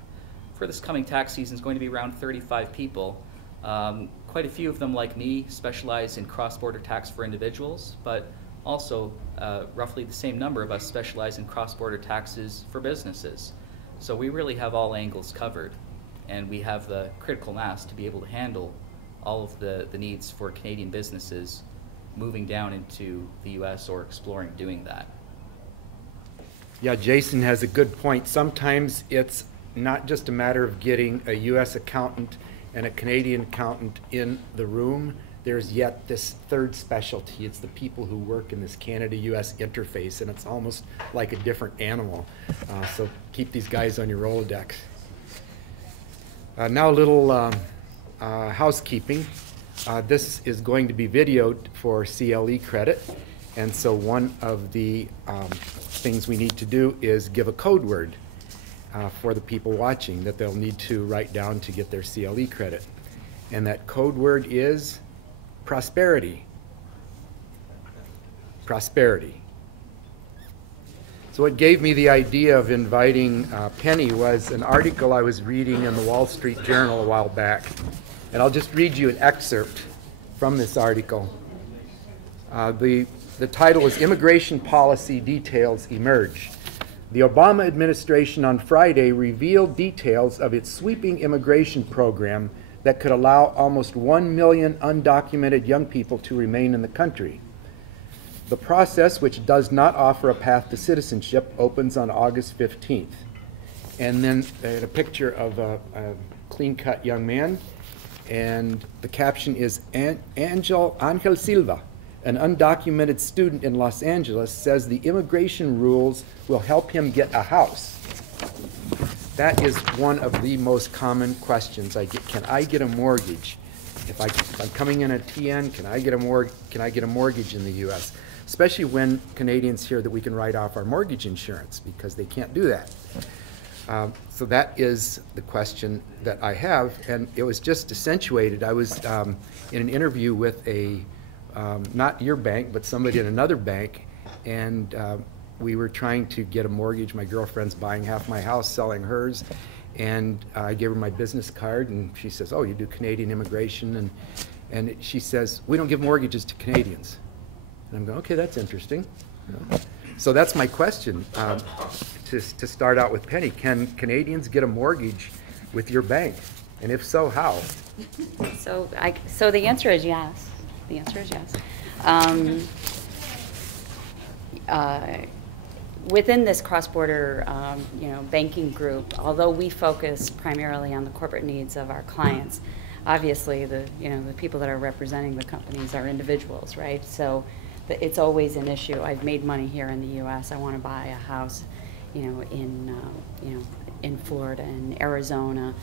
for this coming tax season is going to be around 35 people. Quite a few of them, like me, specialize in cross-border tax for individuals, but also roughly the same number of us specialize in cross-border taxes for businesses. So we really have all angles covered, and we have the critical mass to be able to handle all of the needs for Canadian businesses moving down into the U.S. or exploring doing that. Yeah, Jason has a good point. Sometimes it's not just a matter of getting a U.S. accountant and a Canadian accountant in the room. There's yet this third specialty. It's the people who work in this Canada-U.S. interface, and it's almost like a different animal. So keep these guys on your Rolodex. Now a little housekeeping. This is going to be videoed for CLE credit, and so one of the things we need to do is give a code word. for the people watching that they'll need to write down to get their CLE credit. And that code word is prosperity. Prosperity. So what gave me the idea of inviting Penny was an article I was reading in the Wall Street Journal a while back. And I'll just read you an excerpt from this article. The title was Immigration Policy Details Emerge. The Obama administration on Friday revealed details of its sweeping immigration program that could allow almost 1 million undocumented young people to remain in the country. The process, which does not offer a path to citizenship, opens on August 15th. And then a picture of a clean-cut young man, and the caption is Angel Silva, an undocumented student in Los Angeles, says the immigration rules will help him get a house. That is one of the most common questions I get. Can I get a mortgage? If I'm coming in at TN, can I get a mortgage in the U.S.? Especially when Canadians hear that we can write off our mortgage insurance, because they can't do that. So that is the question that I have, and it was just accentuated. I was in an interview with not your bank, but somebody at another bank, and we were trying to get a mortgage. My girlfriend's buying half my house, selling hers, and I gave her my business card, and she says, "Oh, you do Canadian immigration?" And she says, "We don't give mortgages to Canadians." And I'm going, "Okay, that's interesting." You know? So that's my question to start out with Penny. Can Canadians get a mortgage with your bank? And if so, how? So the answer is yes. The answer is yes. Within this cross-border, banking group, although we focus primarily on the corporate needs of our clients, obviously the people that are representing the companies are individuals, right? So it's always an issue. I've made money here in the U.S. I want to buy a house, in Florida and Arizona.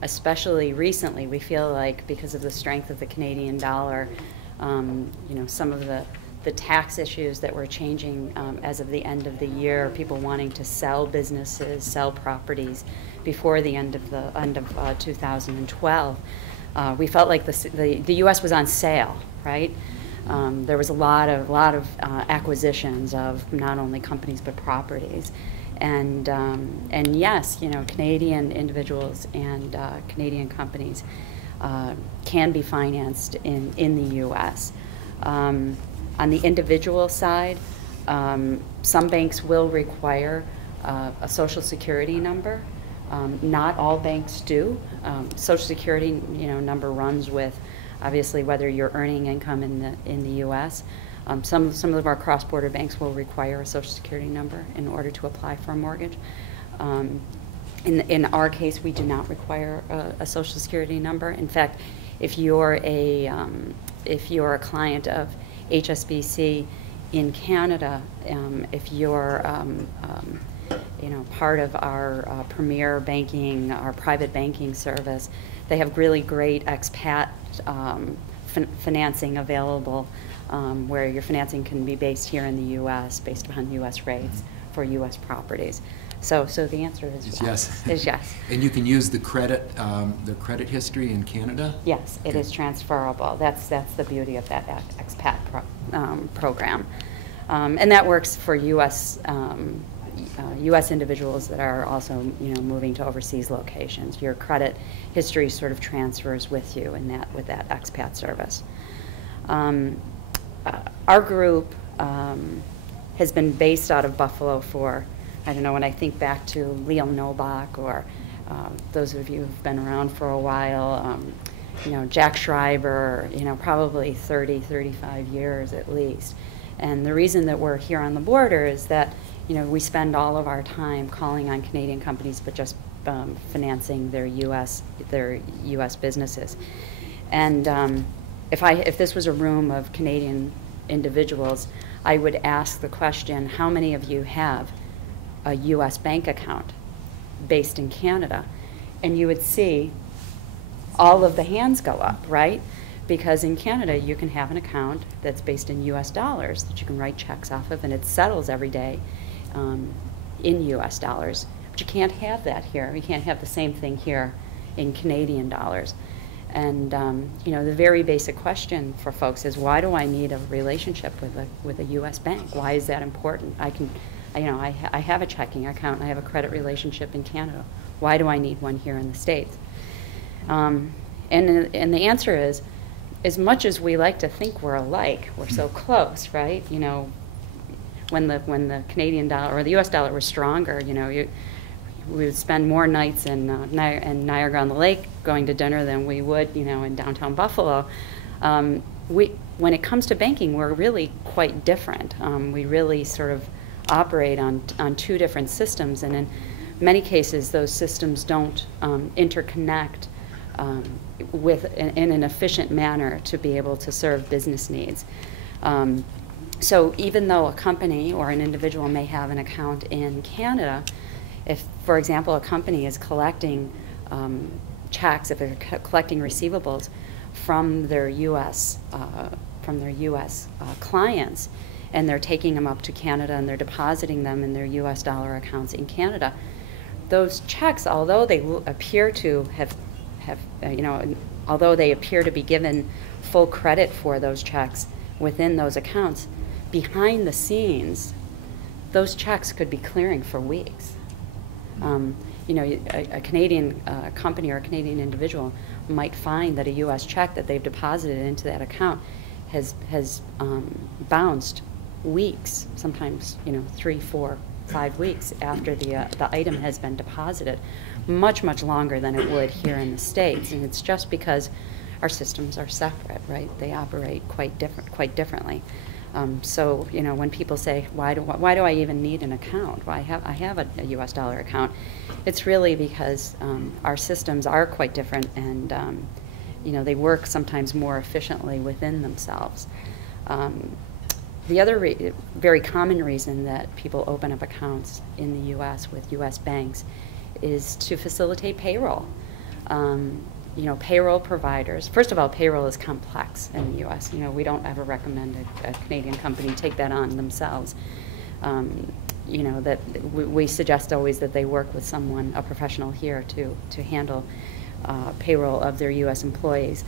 Especially recently, we feel like because of the strength of the Canadian dollar, some of the tax issues that were changing as of the end of the year, people wanting to sell businesses, sell properties before the end of 2012. We felt like the U.S. was on sale, right? There was a lot of acquisitions of not only companies but properties, and yes, Canadian individuals and Canadian companies can be financed in the U.S. On the individual side, some banks will require a Social Security number. Not all banks do. Social Security, number runs with, obviously, whether you're earning income in the U.S. Some of our cross-border banks will require a Social Security number in order to apply for a mortgage. In our case, we do not require a Social Security number. In fact, if you're a client of HSBC in Canada, if you're part of our premier banking, our private banking service, they have really great expat financing available, where your financing can be based here in the U.S. based upon U.S. rates for U.S. properties. So the answer is yes. Is yes. And you can use the credit history in Canada? Yes, it is transferable. That's the beauty of that expat program, and that works for U.S. Individuals that are also moving to overseas locations. Your credit history sort of transfers with you with that expat service. Our group has been based out of Buffalo for, I don't know, when I think back to Leo Nobach, or those of you who've been around for a while, Jack Schreiber, probably 30, 35 years at least. And the reason that we're here on the border is that, we spend all of our time calling on Canadian companies, but just financing their U.S. businesses. And if this was a room of Canadian individuals, I would ask the question, how many of you have a U.S. bank account based in Canada? And you would see all of the hands go up, right? Because in Canada, you can have an account that's based in U.S. dollars that you can write checks off of, and it settles every day in U.S. dollars. But you can't have that here. You can't have the same thing here in Canadian dollars. And you know, the very basic question for folks is, why do I need a relationship with a U.S. bank? Why is that important? I have a checking account and I have a credit relationship in Canada. Why do I need one here in the States? And the answer is, as much as we like to think we're alike, we're so close, right? You know, when the Canadian dollar or the U.S. dollar was stronger, you know, we would spend more nights in Niagara-on-the-Lake going to dinner than we would, you know, in downtown Buffalo. When it comes to banking, we're really quite different. We really sort of operate on two different systems, and in many cases, those systems don't interconnect in an efficient manner to be able to serve business needs. So even though a company or an individual may have an account in Canada, if, for example, a company is collecting checks, if they're collecting receivables from their U.S. Clients, and they're taking them up to Canada and they're depositing them in their U.S. dollar accounts in Canada, those checks, although they appear to have although they appear to be given full credit for those checks within those accounts, behind the scenes, those checks could be clearing for weeks. You know, a Canadian company or a Canadian individual might find that a U.S. check that they've deposited into that account has bounced weeks, sometimes, you know, 3, 4, 5 weeks after the item has been deposited, much longer than it would here in the States. And it's just because our systems are separate, right? They operate quite differently. So, you know, when people say, why do I even need an account? Well, I have a U.S. dollar account. It's really because our systems are quite different, and you know, they work sometimes more efficiently within themselves. The other very common reason that people open up accounts in the U.S. with U.S. banks is to facilitate payroll. You know, payroll providers, first of all, payroll is complex in the U.S. You know, we don't ever recommend a Canadian company take that on themselves. You know, that we suggest always that they work with someone, a professional here, to handle payroll of their U.S. employees.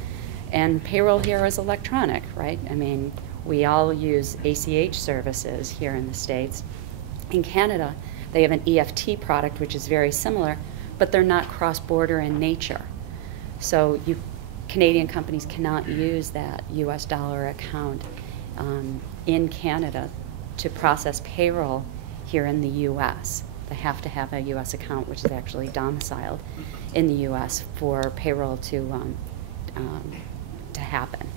And payroll here is electronic, right? I mean, we all use ACH services here in the States. In Canada, they have an EFT product, which is very similar, but they're not cross-border in nature. So Canadian companies cannot use that U.S. dollar account in Canada to process payroll here in the U.S. They have to have a U.S. account, which is actually domiciled in the U.S. for payroll to happen.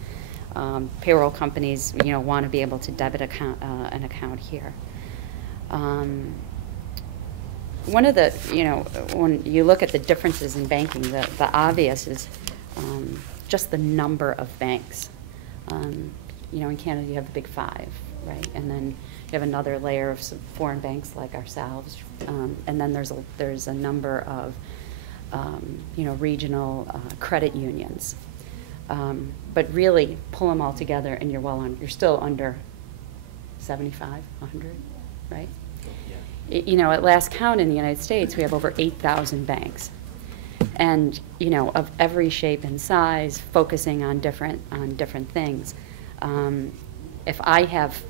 Payroll companies, you know, want to be able to debit an account here. One of the, you know, when you look at the differences in banking, the obvious is just the number of banks. You know, in Canada you have the big 5, right? And then you have another layer of some foreign banks like ourselves, and then there's a number of you know, regional credit unions. But really pull them all together and you're still under 75, 100, right? You know, at last count in the United States, we have over 8,000 banks, and you know, of every shape and size, focusing on different things. If I have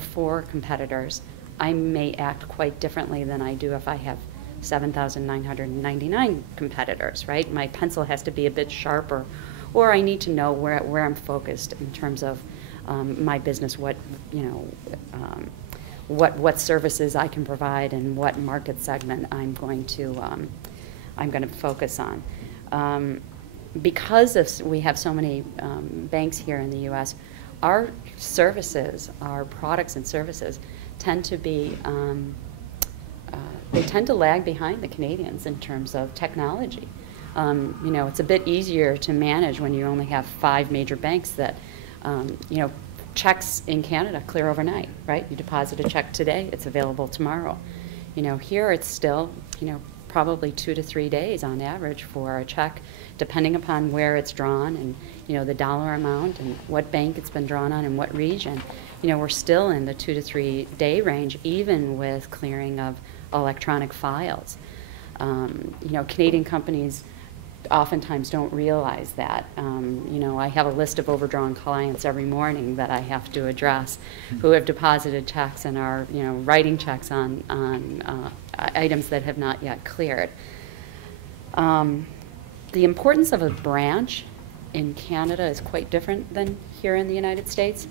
4 competitors, I may act quite differently than I do if I have 7,999 competitors, right? My pencil has to be a bit sharper, or I need to know where I'm focused in terms of my business, what, you know, what services I can provide and what market segment I'm going to focus on. Because we have so many banks here in the U.S., our services, our products and services, tend to be they tend to lag behind the Canadians in terms of technology. You know, it's a bit easier to manage when you only have 5 major banks that, you know, checks in Canada clear overnight, right? You deposit a check today, it's available tomorrow. You know, here it's still, you know, probably 2 to 3 days on average for a check, depending upon where it's drawn and, you know, the dollar amount and what bank it's been drawn on and what region. You know, we're still in the 2 to 3 day range, even with clearing of electronic files. You know, Canadian companies oftentimes don't realize that. You know, I have a list of overdrawn clients every morning that I have to address who have deposited checks and are, you know, writing checks on items that have not yet cleared. The importance of a branch in Canada is quite different than here in the United States.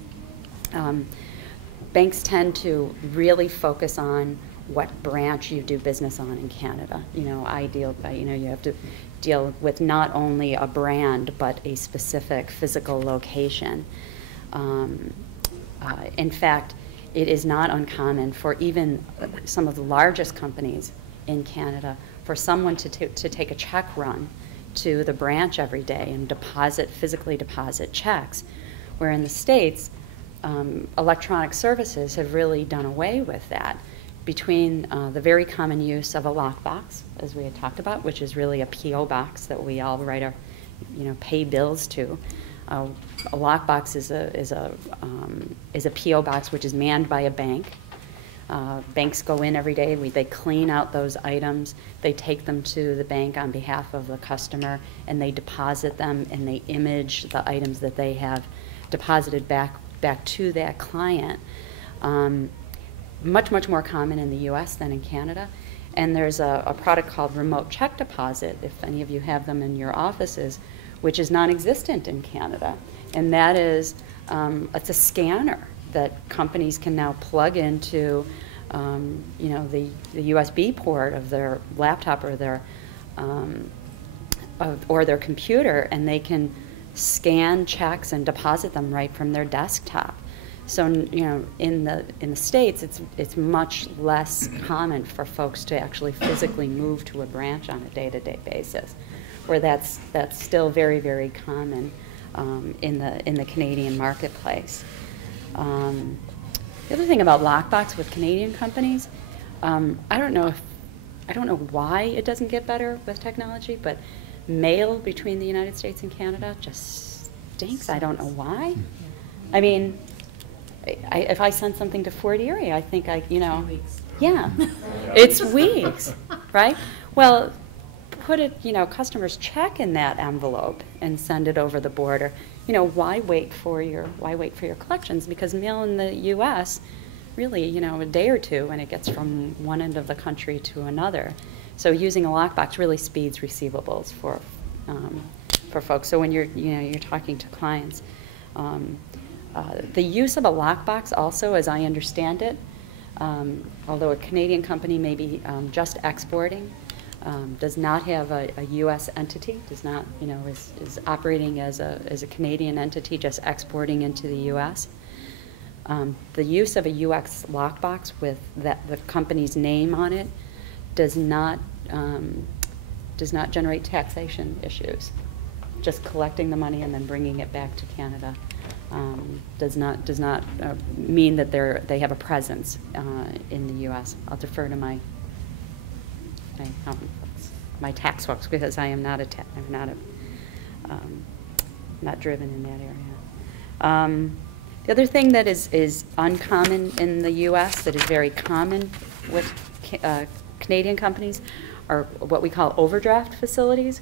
Banks tend to really focus on what branch you do business on in Canada. You know, you know, you have to deal with not only a brand, but a specific physical location. In fact, it is not uncommon for even some of the largest companies in Canada for someone to take a check run to the branch every day and physically deposit checks, where in the States, electronic services have really done away with that. Between the very common use of a lockbox, as we had talked about, which is really a P.O. box that we all write our, you know, pay bills to. A lockbox is a P.O. box which is manned by a bank. Banks go in every day, they clean out those items, they take them to the bank on behalf of the customer, and they deposit them, and they image the items that they have deposited back to that client. Much more common in the U.S. than in Canada. And there's a product called remote check deposit, if any of you have them in your offices, which is non-existent in Canada. And that is, it's a scanner that companies can now plug into, you know, the USB port of their laptop or their computer, and they can scan checks and deposit them right from their desktop. So, you know, in the States, it's much less common for folks to actually physically move to a branch on a day-to-day basis, where that's still very, very common in the Canadian marketplace. The other thing about lockbox with Canadian companies, I don't know why it doesn't get better with technology, but mail between the United States and Canada just stinks. I don't know why. I mean, if I send something to Fort Erie, I think yeah, it's weeks, right? Well, put it, you know, customer's check in that envelope and send it over the border. You know, why wait for your collections? Because mail in the U.S. really, you know, a day or two, and it gets from one end of the country to another. So using a lockbox really speeds receivables for folks. So when you're talking to clients. The use of a lockbox also, as I understand it, although a Canadian company may be just exporting, does not have a U.S. entity, does not, you know, is operating as a Canadian entity, just exporting into the U.S. The use of a U.S. lockbox with the company's name on it does not generate taxation issues. Just collecting the money and then bringing it back to Canada does not mean that they have a presence in the U.S. I'll defer to my accountant folks, my tax folks, because I am not not driven in that area. The other thing that is uncommon in the U.S. that is very common with Canadian companies are what we call overdraft facilities.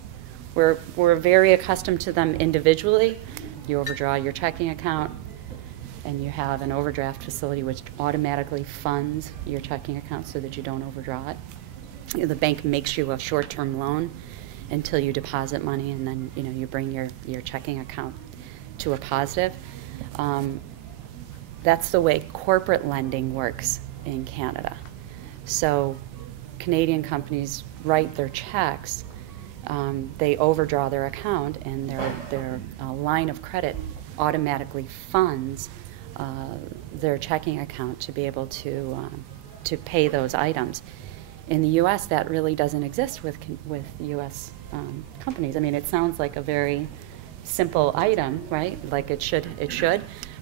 We're very accustomed to them individually. You overdraw your checking account, and you have an overdraft facility which automatically funds your checking account so that you don't overdraw it. You know, the bank makes you a short-term loan until you deposit money, and then, you know, you bring your checking account to a positive. That's the way corporate lending works in Canada. So Canadian companies write their checks. They overdraw their account, and their line of credit automatically funds their checking account to be able to pay those items. In the U.S., that really doesn't exist with U.S. Companies. I mean, it sounds like a very simple item, right? Like it should,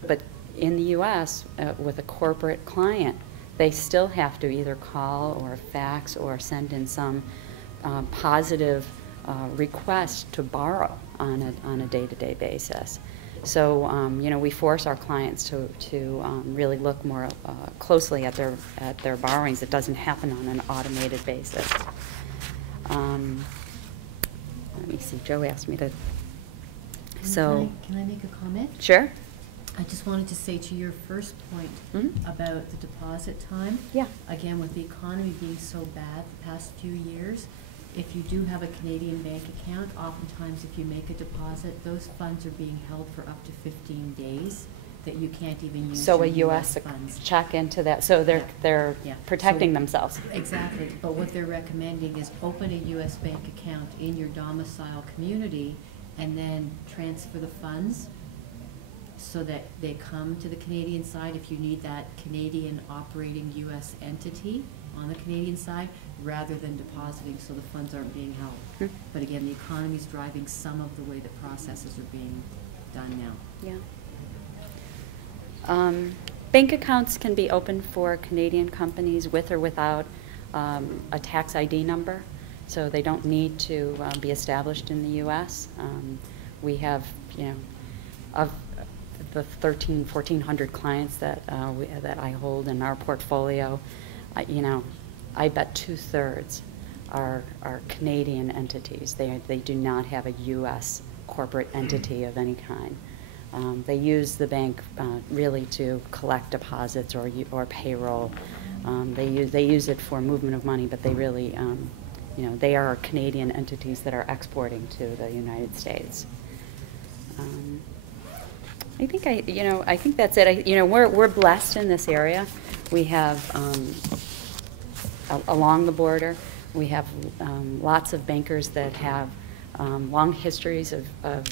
but in the U.S., with a corporate client, they still have to either call or fax or send in some positive request to borrow on a day-to-day basis. So, you know, we force our clients to really look more closely at their borrowings. It doesn't happen on an automated basis. Let me see, Joe asked me to, so. Can I make a comment? Sure. I just wanted to say to your first point about the deposit time. Yeah. Again, with the economy being so bad the past few years, if you do have a Canadian bank account, oftentimes if you make a deposit, those funds are being held for up to 15 days that you can't even use So a your U.S. funds. check into that, so they're Yeah. protecting So- themselves. Exactly, but what they're recommending is open a U.S. bank account in your domicile community and then transfer the funds so that they come to the Canadian side if you need that Canadian operating U.S. entity on the Canadian side, rather than depositing so the funds aren't being held. But again, the economy's driving some of the way the processes are being done now. Yeah. Bank accounts can be opened for Canadian companies with or without a tax ID number, so they don't need to be established in the U.S. We have, you know, of the 1,400 clients that that I hold in our portfolio, you know, I bet 2/3 are Canadian entities. They do not have a U.S. corporate entity of any kind. They use the bank really to collect deposits or payroll. They use it for movement of money, but they really, you know, they are Canadian entities that are exporting to the United States. I think that's it. You know, we're blessed in this area. We have along the border, we have lots of bankers that have long histories of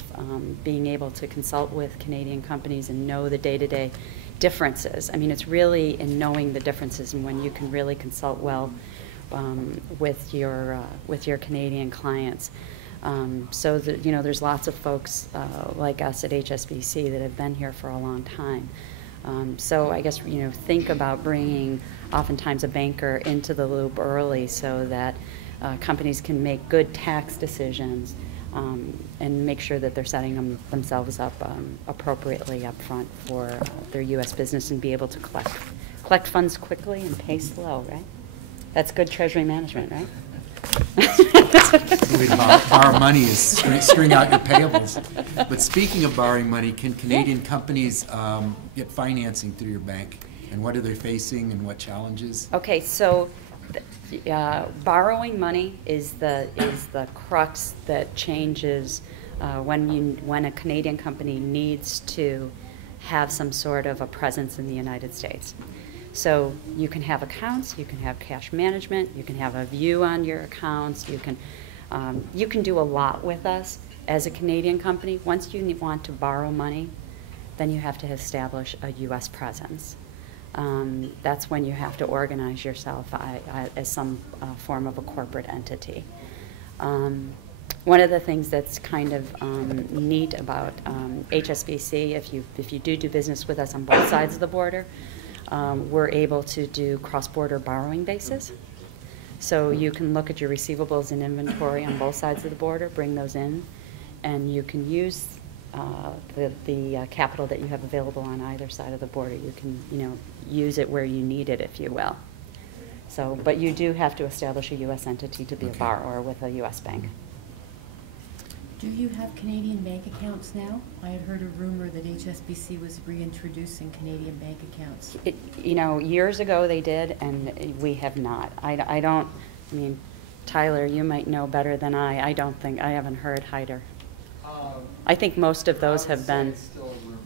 being able to consult with Canadian companies and know the day-to-day differences. I mean, it's really in knowing the differences and when you can really consult well with your Canadian clients. So that, you know, there's lots of folks like us at HSBC that have been here for a long time. So I guess, you know, think about bringing oftentimes a banker into the loop early so that companies can make good tax decisions and make sure that they're setting themselves up appropriately up front for their U.S. business and be able to collect funds quickly and pay slow, right? That's good treasury management, right? Borrow money is string out your payables. But speaking of borrowing money, can Canadian companies get financing through your bank? And what are they facing and what challenges? Okay, so borrowing money is the crux that changes when a Canadian company needs to have some sort of a presence in the United States. So you can have accounts, you can have cash management, you can have a view on your accounts, you can do a lot with us as a Canadian company. Once you want to borrow money, then you have to establish a U.S. presence. That's when you have to organize yourself as some form of a corporate entity. One of the things that's kind of neat about HSBC, if you do business with us on both sides of the border, we're able to do cross-border borrowing bases. So you can look at your receivables and inventory on both sides of the border, bring those in, and you can use the capital that you have available on either side of the border. You can, you know, use it where you need it, if you will. So, but you do have to establish a U.S. entity to be a borrower with a U.S. bank. Do you have Canadian bank accounts now? I had heard a rumor that HSBC was reintroducing Canadian bank accounts. You know, years ago they did, and we have not. I mean, Tyler, you might know better than I. I haven't heard Hyder. I think most of those have been. Still rumors.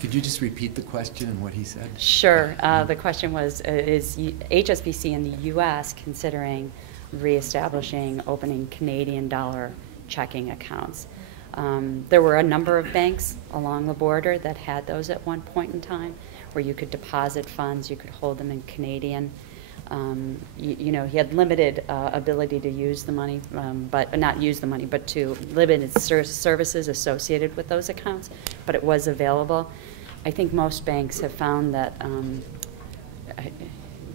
Could you just repeat the question and what he said? Sure. The question was, is HSBC in the U.S. considering reestablishing opening Canadian dollar checking accounts? There were a number of banks along the border that had those at one point in time, where you could deposit funds, you could hold them in Canadian. You know, he had limited ability to use the money, but not use the money, but to limited services associated with those accounts. But it was available. I think most banks have found that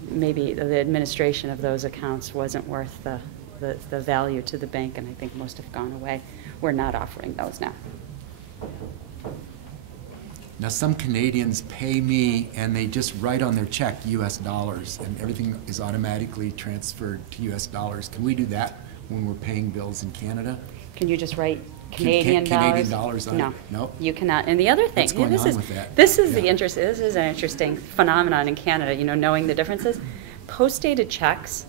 maybe the administration of those accounts wasn't worth the value to the bank, and I think most have gone away. We're not offering those now. Now, some Canadians pay me and they just write on their check US dollars and everything is automatically transferred to US dollars. Can we do that when we're paying bills in Canada? Can you just write Canadian dollars on no. it? No. You cannot. And the other thing, What's going this on is with that? this is Yeah. this is an interesting phenomenon in Canada. You know, knowing the differences. Post-dated checks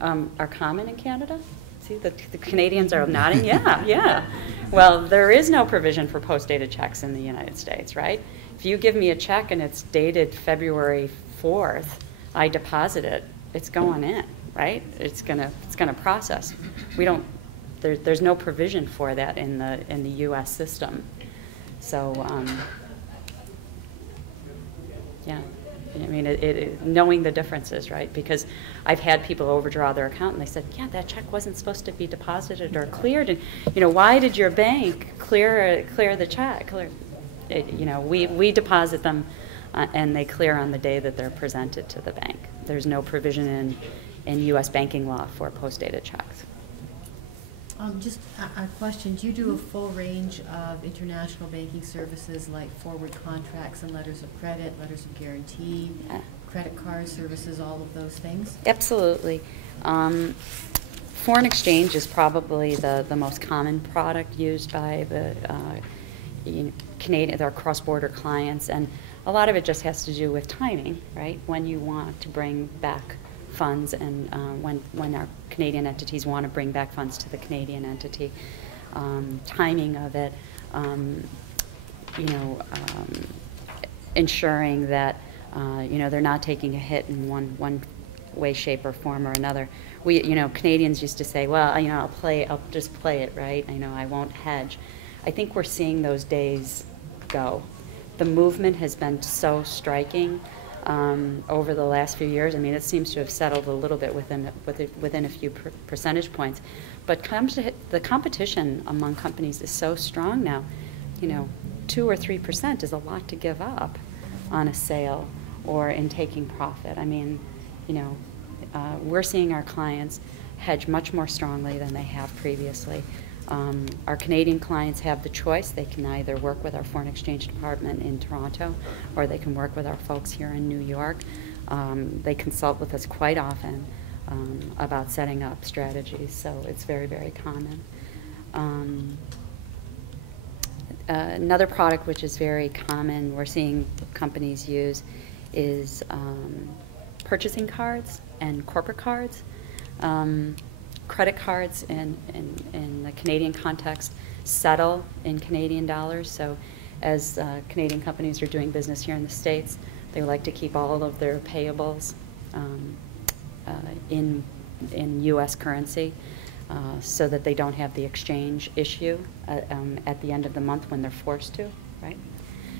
are common in Canada. See, the Canadians are nodding. Yeah, yeah. Well, there is no provision for post-dated checks in the United States, right? If you give me a check and it's dated February 4th, I deposit it. It's going in, right? It's gonna process. We don't. There's no provision for that in the U.S. system. So, yeah. I mean, knowing the differences, right? Because I've had people overdraw their account and they said, yeah, that check wasn't supposed to be deposited or cleared. And, you know, why did your bank clear the check? You know, we deposit them and they clear on the day that they're presented to the bank. There's no provision in U.S. banking law for post-dated checks. Just a question. Do you do a full range of international banking services like forward contracts and letters of credit, letters of guarantee, credit card services, all of those things? Absolutely. Foreign exchange is probably the most common product used by the Canadian, our cross-border clients, and a lot of it just has to do with timing, right? When you want to bring back funds and when our Canadian entities want to bring back funds to the Canadian entity, timing of it, ensuring that they're not taking a hit in one way, shape, or form or another. Canadians used to say, well, I'll just play it, right? I won't hedge. I think we're seeing those days go. The movement has been so striking over the last few years. I mean, it seems to have settled a little bit within a few percentage points. But the competition among companies is so strong now. 2 or 3% is a lot to give up on a sale or in taking profit. I mean, we're seeing our clients hedge much more strongly than they have previously. Our Canadian clients have the choice. They can either work with our foreign exchange department in Toronto or they can work with our folks here in New York. They consult with us quite often about setting up strategies, so it's very, very common. Another product which is very common, we're seeing companies use, is purchasing cards and corporate cards. Credit cards in the Canadian context settle in Canadian dollars. So as Canadian companies are doing business here in the States, they like to keep all of their payables in U.S. currency so that they don't have the exchange issue at the end of the month when they're forced to, right?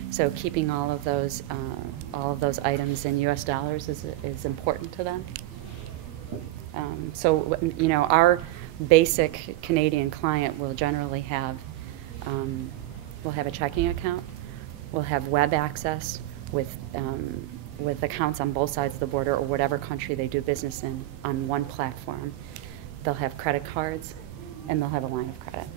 So keeping all of those items in U.S. dollars is important to them. So our basic Canadian client will generally have, will have a checking account, will have web access with accounts on both sides of the border or whatever country they do business in on one platform. They'll have credit cards, and they'll have a line of credit.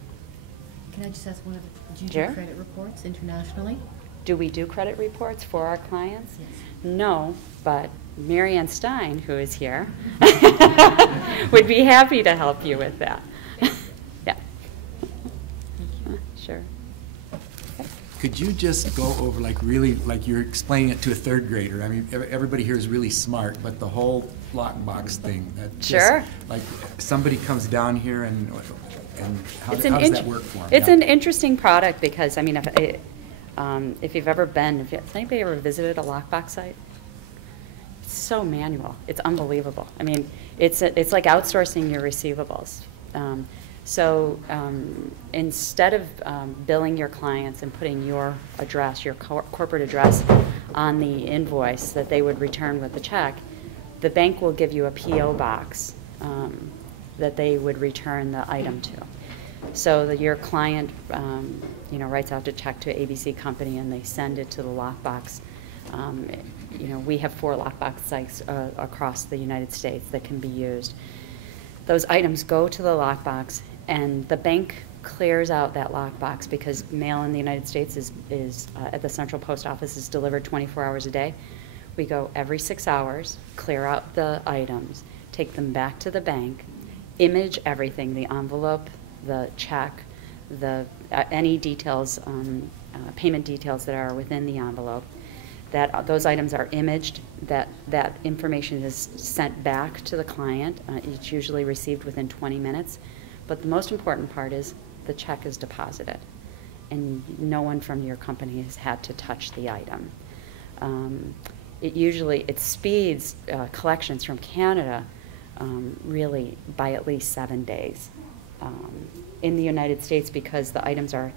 Can I just ask do you Sure. do credit reports internationally? Do we do credit reports for our clients? Yes. No, but Mary Ann Stein, who is here, would be happy to help you with that. Yeah. Sure. Could you just go over, like you're explaining it to a third grader? I mean, everybody here is really smart, but the whole lockbox thing. Sure. Like somebody comes down here and how does that work for them? It's an interesting product because, I mean, if you've ever been, has anybody ever visited a lockbox site? It's so manual. It's unbelievable. I mean, it's like outsourcing your receivables. So instead of billing your clients and putting your address, your corporate address, on the invoice that they would return with the check, the bank will give you a P.O. box that they would return the item to. So that your client, writes out a check to an ABC company and they send it to the lockbox. We have 4 lockbox sites across the United States that can be used. Those items go to the lockbox, and the bank clears out that lockbox, because mail in the United States is at the central post office is delivered 24 hours a day. We go every 6 hours, clear out the items, take them back to the bank, image everything, the envelope, the check, the any details, payment details that are within the envelope. Those items are imaged, that information is sent back to the client. It's usually received within 20 minutes. But the most important part is the check is deposited, and no one from your company has had to touch the item. It speeds collections from Canada really by at least 7 days. In the United States, because the items are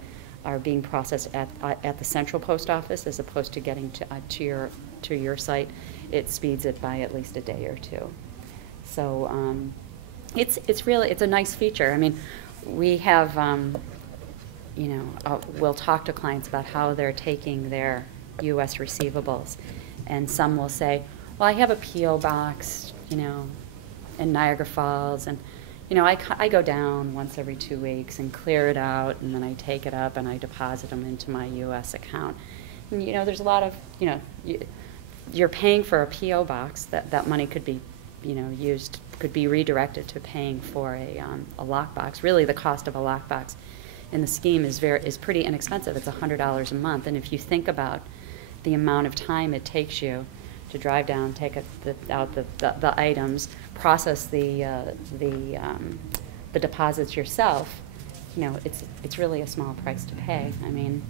being processed at the central post office as opposed to getting to your site, it speeds it by at least a day or two. So it's a nice feature. I mean, we have we'll talk to clients about how they're taking their U.S. receivables, and some will say, well, I have a P.O. box, in Niagara Falls, and I go down once every 2 weeks and clear it out, and then I take it up and I deposit them into my U.S. account. And, there's a lot of, you're paying for a P.O. box. That money could be, could be redirected to paying for a lockbox. Really, the cost of a lockbox in the scheme is pretty inexpensive. It's $100 a month, and if you think about the amount of time it takes you to drive down, take out the items, process the deposits yourself, it's really a small price to pay. I mean,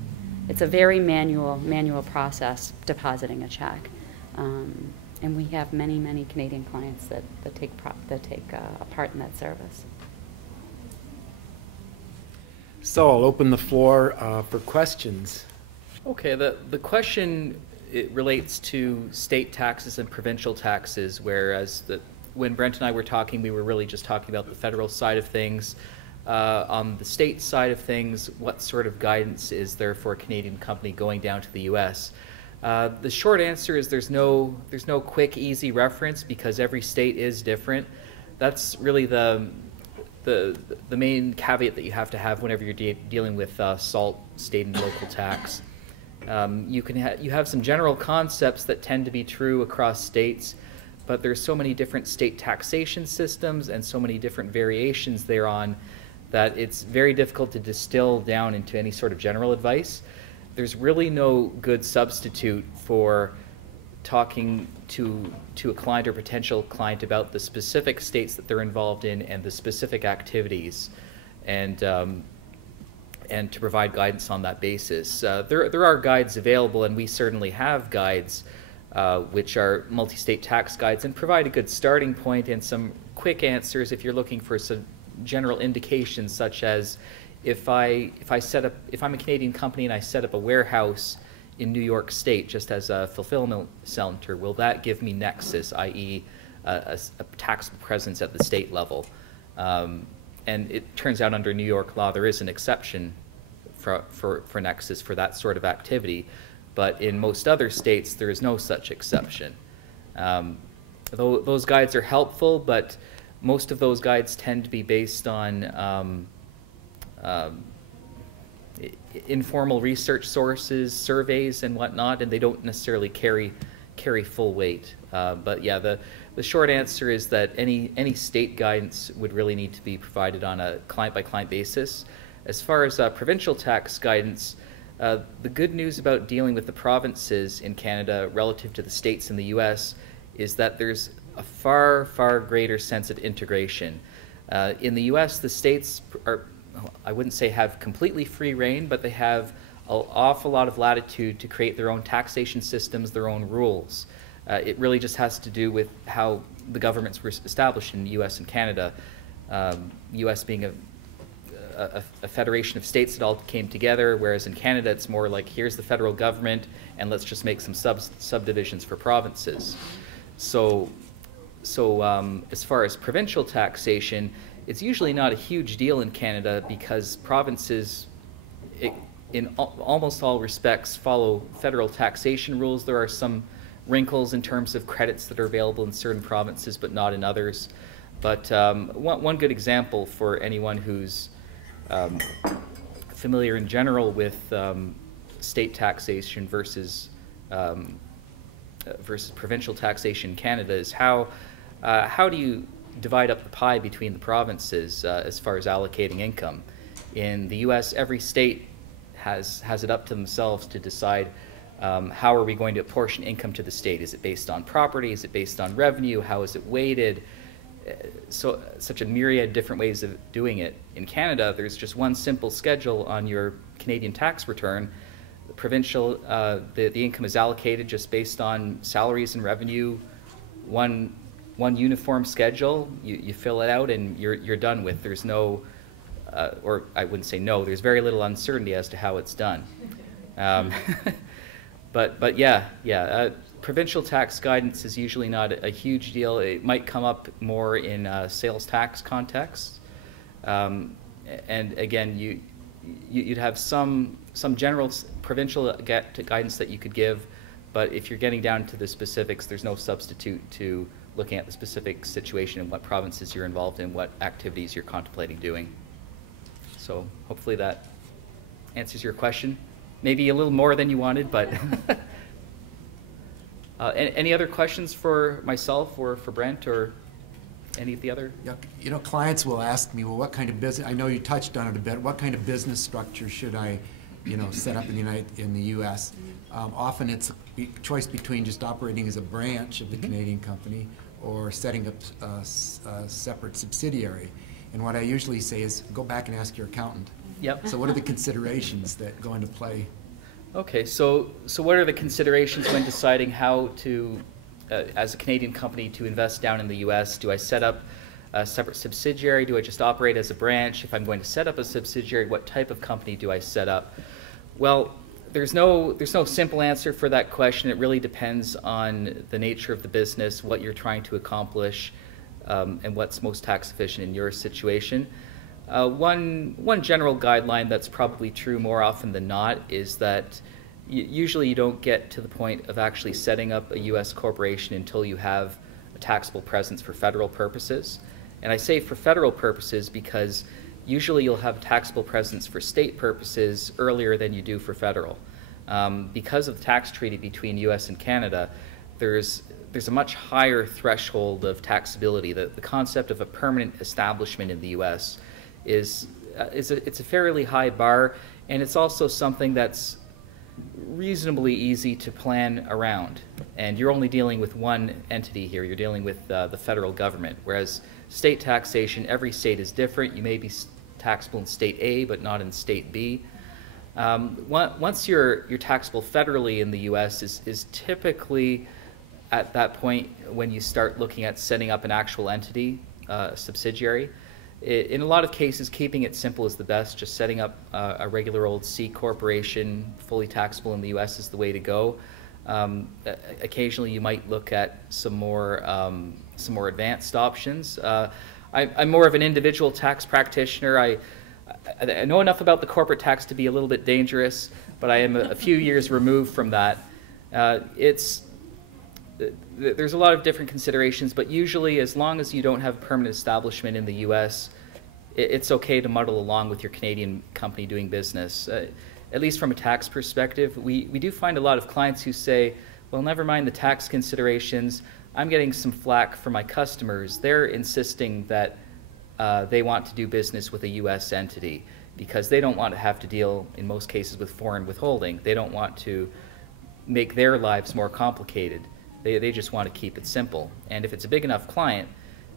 it's a very manual process depositing a check, and we have many Canadian clients that take a part in that service. So I'll open the floor for questions. Okay, the question, it relates to state taxes and provincial taxes, whereas when Brent and I were talking, we were really just talking about the federal side of things. On the state side of things, what sort of guidance is there for a Canadian company going down to the U.S.? The short answer is there's no quick, easy reference, because every state is different. That's really the main caveat that you have to have whenever you're dealing with SALT, state and local tax. You have some general concepts that tend to be true across states, but there's so many different state taxation systems and so many different variations thereon that it's very difficult to distill down into any sort of general advice. There's really no good substitute for talking to a client or potential client about the specific states that they're involved in and the specific activities, and to provide guidance on that basis. There are guides available, and we certainly have guides which are multi-state tax guides, and provide a good starting point and some quick answers if you're looking for some general indications, such as if I'm a Canadian company and I set up a warehouse in New York State just as a fulfillment center, will that give me nexus, i.e. a taxable presence at the state level? And it turns out under New York law there is an exception for nexus for that sort of activity, but in most other states there is no such exception. Those guides are helpful, but most of those guides tend to be based on informal research sources, surveys and whatnot, and they don't necessarily carry full weight. But yeah, the short answer is that any state guidance would really need to be provided on a client-by-client basis. As far as provincial tax guidance, the good news about dealing with the provinces in Canada relative to the states in the US is that there's a far greater sense of integration. In the US, the states are, I wouldn't say have completely free reign, but they have an awful lot of latitude to create their own taxation systems, their own rules. It really just has to do with how the governments were established in the US and Canada, US being a federation of states that all came together, whereas in Canada it's more like, here's the federal government and let's just make some subdivisions for provinces. So as far as provincial taxation, it's usually not a huge deal in Canada because provinces, in almost all respects, follow federal taxation rules. There are some wrinkles in terms of credits that are available in certain provinces but not in others. But one good example for anyone who's familiar in general with state taxation versus provincial taxation in Canada is how do you divide up the pie between the provinces as far as allocating income? In the U.S., every state has it up to themselves to decide how are we going to apportion income to the state. Is it based on property? Is it based on revenue? How is it weighted? So such a myriad of different ways of doing it. In Canada, there's just one simple schedule on your Canadian tax return. The provincial, the income is allocated just based on salaries and revenue, one uniform schedule. You fill it out and you're done with. There's no, or I wouldn't say no, there's very little uncertainty as to how it's done. But yeah, provincial tax guidance is usually not a huge deal. It might come up more in sales tax context. And again, you'd have some general provincial guidance that you could give, but if you're getting down to the specifics, there's no substitute to looking at the specific situation and what provinces you're involved in, what activities you're contemplating doing. So hopefully that answers your question. Maybe a little more than you wanted, but any other questions for myself or for Brent or any of the other? Yeah, you know, clients will ask me, well, what kind of business, I know you touched on it a bit, what kind of business structure should I, you know, set up in the U.S.? Often it's a choice between just operating as a branch of the Canadian company or setting up a separate subsidiary. And what I usually say is go back and ask your accountant. Yep. So what are the considerations that go into play? Okay, so what are the considerations when deciding how to, as a Canadian company, to invest down in the U.S.? Do I set up a separate subsidiary? Do I just operate as a branch? If I'm going to set up a subsidiary, what type of company do I set up? Well, there's no simple answer for that question. It really depends on the nature of the business, what you're trying to accomplish, and what's most tax efficient in your situation. One general guideline that's probably true more often than not is that usually you don't get to the point of actually setting up a U.S. corporation until you have a taxable presence for federal purposes. And I say for federal purposes because usually you'll have taxable presence for state purposes earlier than you do for federal. Because of the tax treaty between U.S. and Canada, there's a much higher threshold of taxability. The concept of a permanent establishment in the U.S. it's a fairly high bar, and it's also something that's reasonably easy to plan around. And you're only dealing with one entity here. You're dealing with the federal government, whereas state taxation, every state is different. You may be taxable in state A, but not in state B. Once you're taxable federally in the U.S. is typically at that point when you start looking at setting up an actual entity, a subsidiary. In a lot of cases, keeping it simple is the best. Just setting up a regular old C corporation, fully taxable in the U.S. is the way to go. Occasionally, you might look at some more advanced options. I'm more of an individual tax practitioner. I know enough about the corporate tax to be a little bit dangerous, but I am a few years removed from that. There's a lot of different considerations, but usually as long as you don't have permanent establishment in the U.S., it's okay to muddle along with your Canadian company doing business. At least from a tax perspective, we do find a lot of clients who say, well, never mind the tax considerations, I'm getting some flack from my customers. They're insisting that they want to do business with a U.S. entity because they don't want to have to deal, in most cases, with foreign withholding. They don't want to make their lives more complicated. They just want to keep it simple. And if it's a big enough client,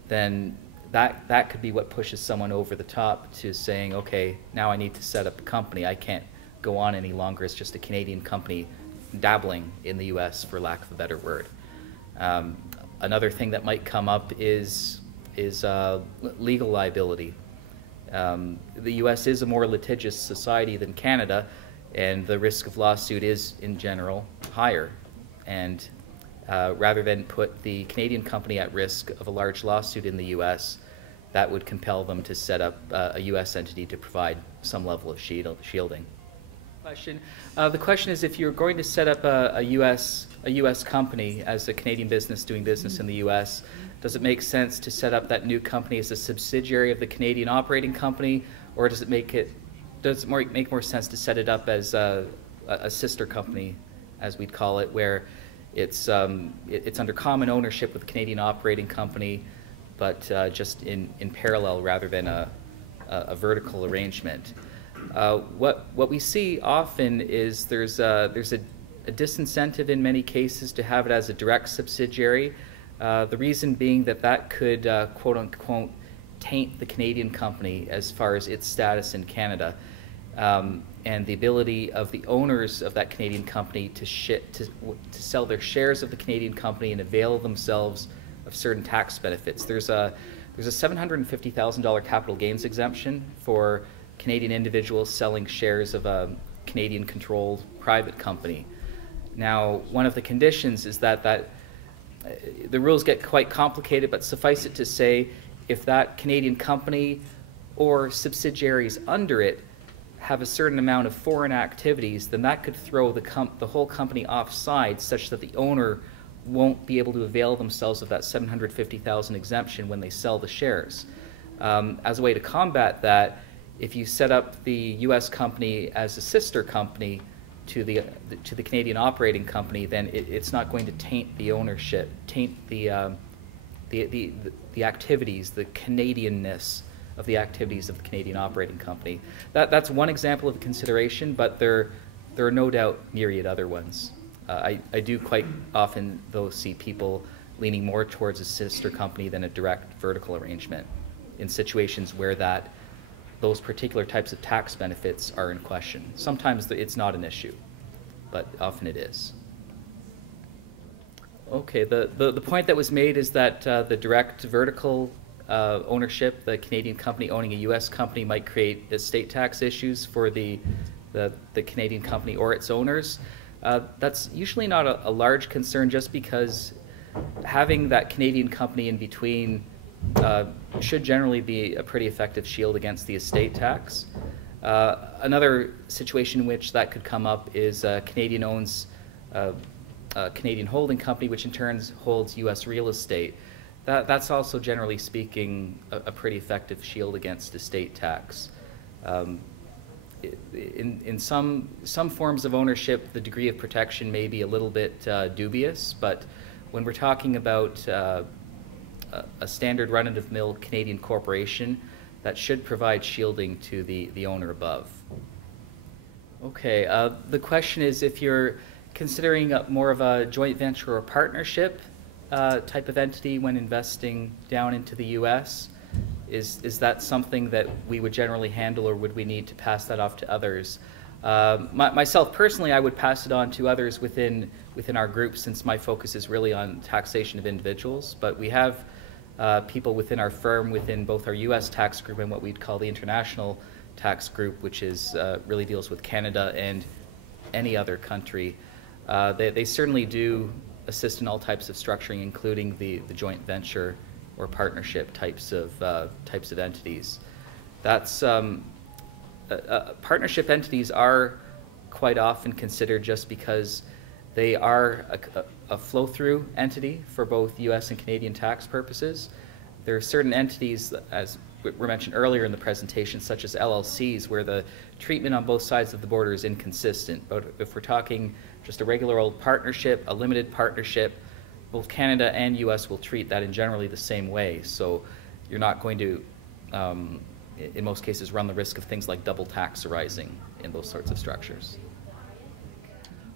then that could be what pushes someone over the top to saying, okay, now I need to set up a company. I can't go on any longer as just a Canadian company dabbling in the U.S., for lack of a better word. Another thing that might come up is legal liability. The U.S. is a more litigious society than Canada, and the risk of lawsuit is, in general, higher. And rather than put the Canadian company at risk of a large lawsuit in the U.S., that would compel them to set up a U.S. entity to provide some level of shielding. The question is, if you're going to set up a U.S. company as a Canadian business doing business in the U.S., does it make sense to set up that new company as a subsidiary of the Canadian operating company, or does it make more sense to set it up as a sister company, as we'd call it, where it's under common ownership with the Canadian operating company, but just in parallel rather than a vertical arrangement. What we see often is there's a disincentive in many cases to have it as a direct subsidiary. The reason being that could quote unquote taint the Canadian company as far as its status in Canada, and the ability of the owners of that Canadian company to sell their shares of the Canadian company and avail themselves of certain tax benefits. There's a $750,000 capital gains exemption for Canadian individuals selling shares of a Canadian-controlled private company. Now, one of the conditions is that the rules get quite complicated, but suffice it to say, if that Canadian company or subsidiaries under it have a certain amount of foreign activities, then that could throw the whole company offside, such that the owner won't be able to avail themselves of that $750,000 exemption when they sell the shares. As a way to combat that, if you set up the U.S. company as a sister company to the Canadian operating company, then it's not going to taint the ownership, taint the activities, the Canadianness of the activities of the Canadian operating company. That's one example of consideration, but there are no doubt myriad other ones. I do quite often, though, see people leaning more towards a sister company than a direct vertical arrangement in situations where those particular types of tax benefits are in question. Sometimes it's not an issue, but often it is. Okay, the point that was made is that the direct vertical ownership, the Canadian company owning a U.S. company, might create estate tax issues for the Canadian company or its owners. That's usually not a large concern, just because having that Canadian company in between should generally be a pretty effective shield against the estate tax. Another situation in which that could come up is Canadian owns a Canadian holding company, which in turn holds U.S. real estate. That's also, generally speaking, a pretty effective shield against estate tax. In some forms of ownership, the degree of protection may be a little bit dubious, but when we're talking about a standard run-of-the-mill Canadian corporation, that should provide shielding to the owner above. Okay, the question is, if you're considering more of a joint venture or partnership type of entity when investing down into the U.S., is that something that we would generally handle, or would we need to pass that off to others? Myself personally, I would pass it on to others within our group, since my focus is really on taxation of individuals. But we have people within our firm, within both our U.S. tax group and what we'd call the international tax group, which is really deals with Canada and any other country. They certainly do assist in all types of structuring, including the joint venture or partnership types of entities. That's partnership entities are quite often considered just because they are a flow-through entity for both U.S. and Canadian tax purposes. There are certain entities, as were mentioned earlier in the presentation, such as LLCs, where the treatment on both sides of the border is inconsistent. But if we're talking just a regular old partnership, a limited partnership, both Canada and U.S. will treat that in generally the same way. So you're not going to, in most cases, run the risk of things like double tax arising in those sorts of structures.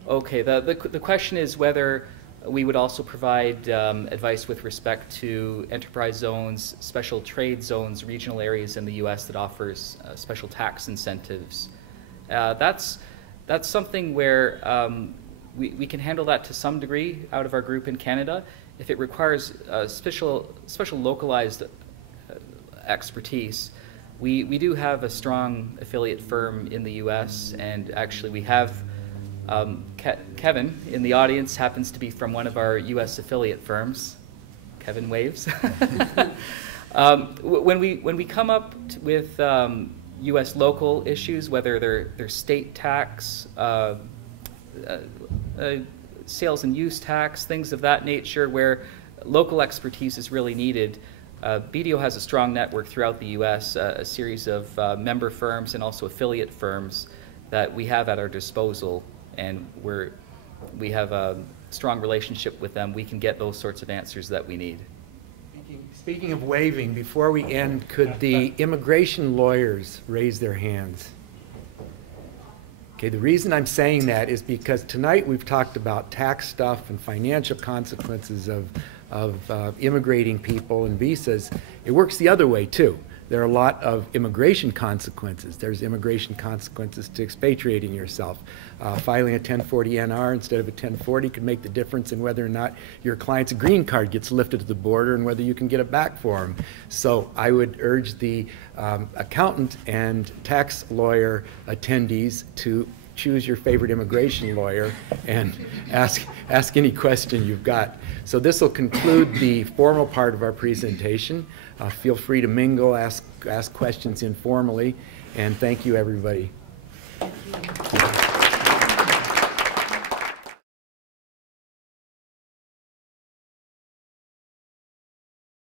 Okay, the question is whether we would also provide advice with respect to enterprise zones, special trade zones, regional areas in the U.S. that offers special tax incentives. That's something where we can handle that to some degree out of our group in Canada. If it requires special localized expertise, we do have a strong affiliate firm in the U.S., and actually we have Kevin in the audience happens to be from one of our U.S. affiliate firms. Kevin waves. When we come up with U.S. local issues, whether they're state tax, sales and use tax, things of that nature, where local expertise is really needed, BDO has a strong network throughout the U.S., a series of member firms and also affiliate firms that we have at our disposal, and we have a strong relationship with them. We can get those sorts of answers that we need. Speaking of waiving, before we end, could the immigration lawyers raise their hands? Okay, the reason I'm saying that is because tonight we've talked about tax stuff and financial consequences of immigrating people and visas. It works the other way too. There are a lot of immigration consequences. There's immigration consequences to expatriating yourself. Filing a 1040-NR instead of a 1040 could make the difference in whether or not your client's green card gets lifted at the border and whether you can get it back for them. So I would urge the accountant and tax lawyer attendees to choose your favorite immigration lawyer and ask any question you've got. So this will conclude the formal part of our presentation. Feel free to mingle, ask questions informally, and thank you, everybody. Thank you.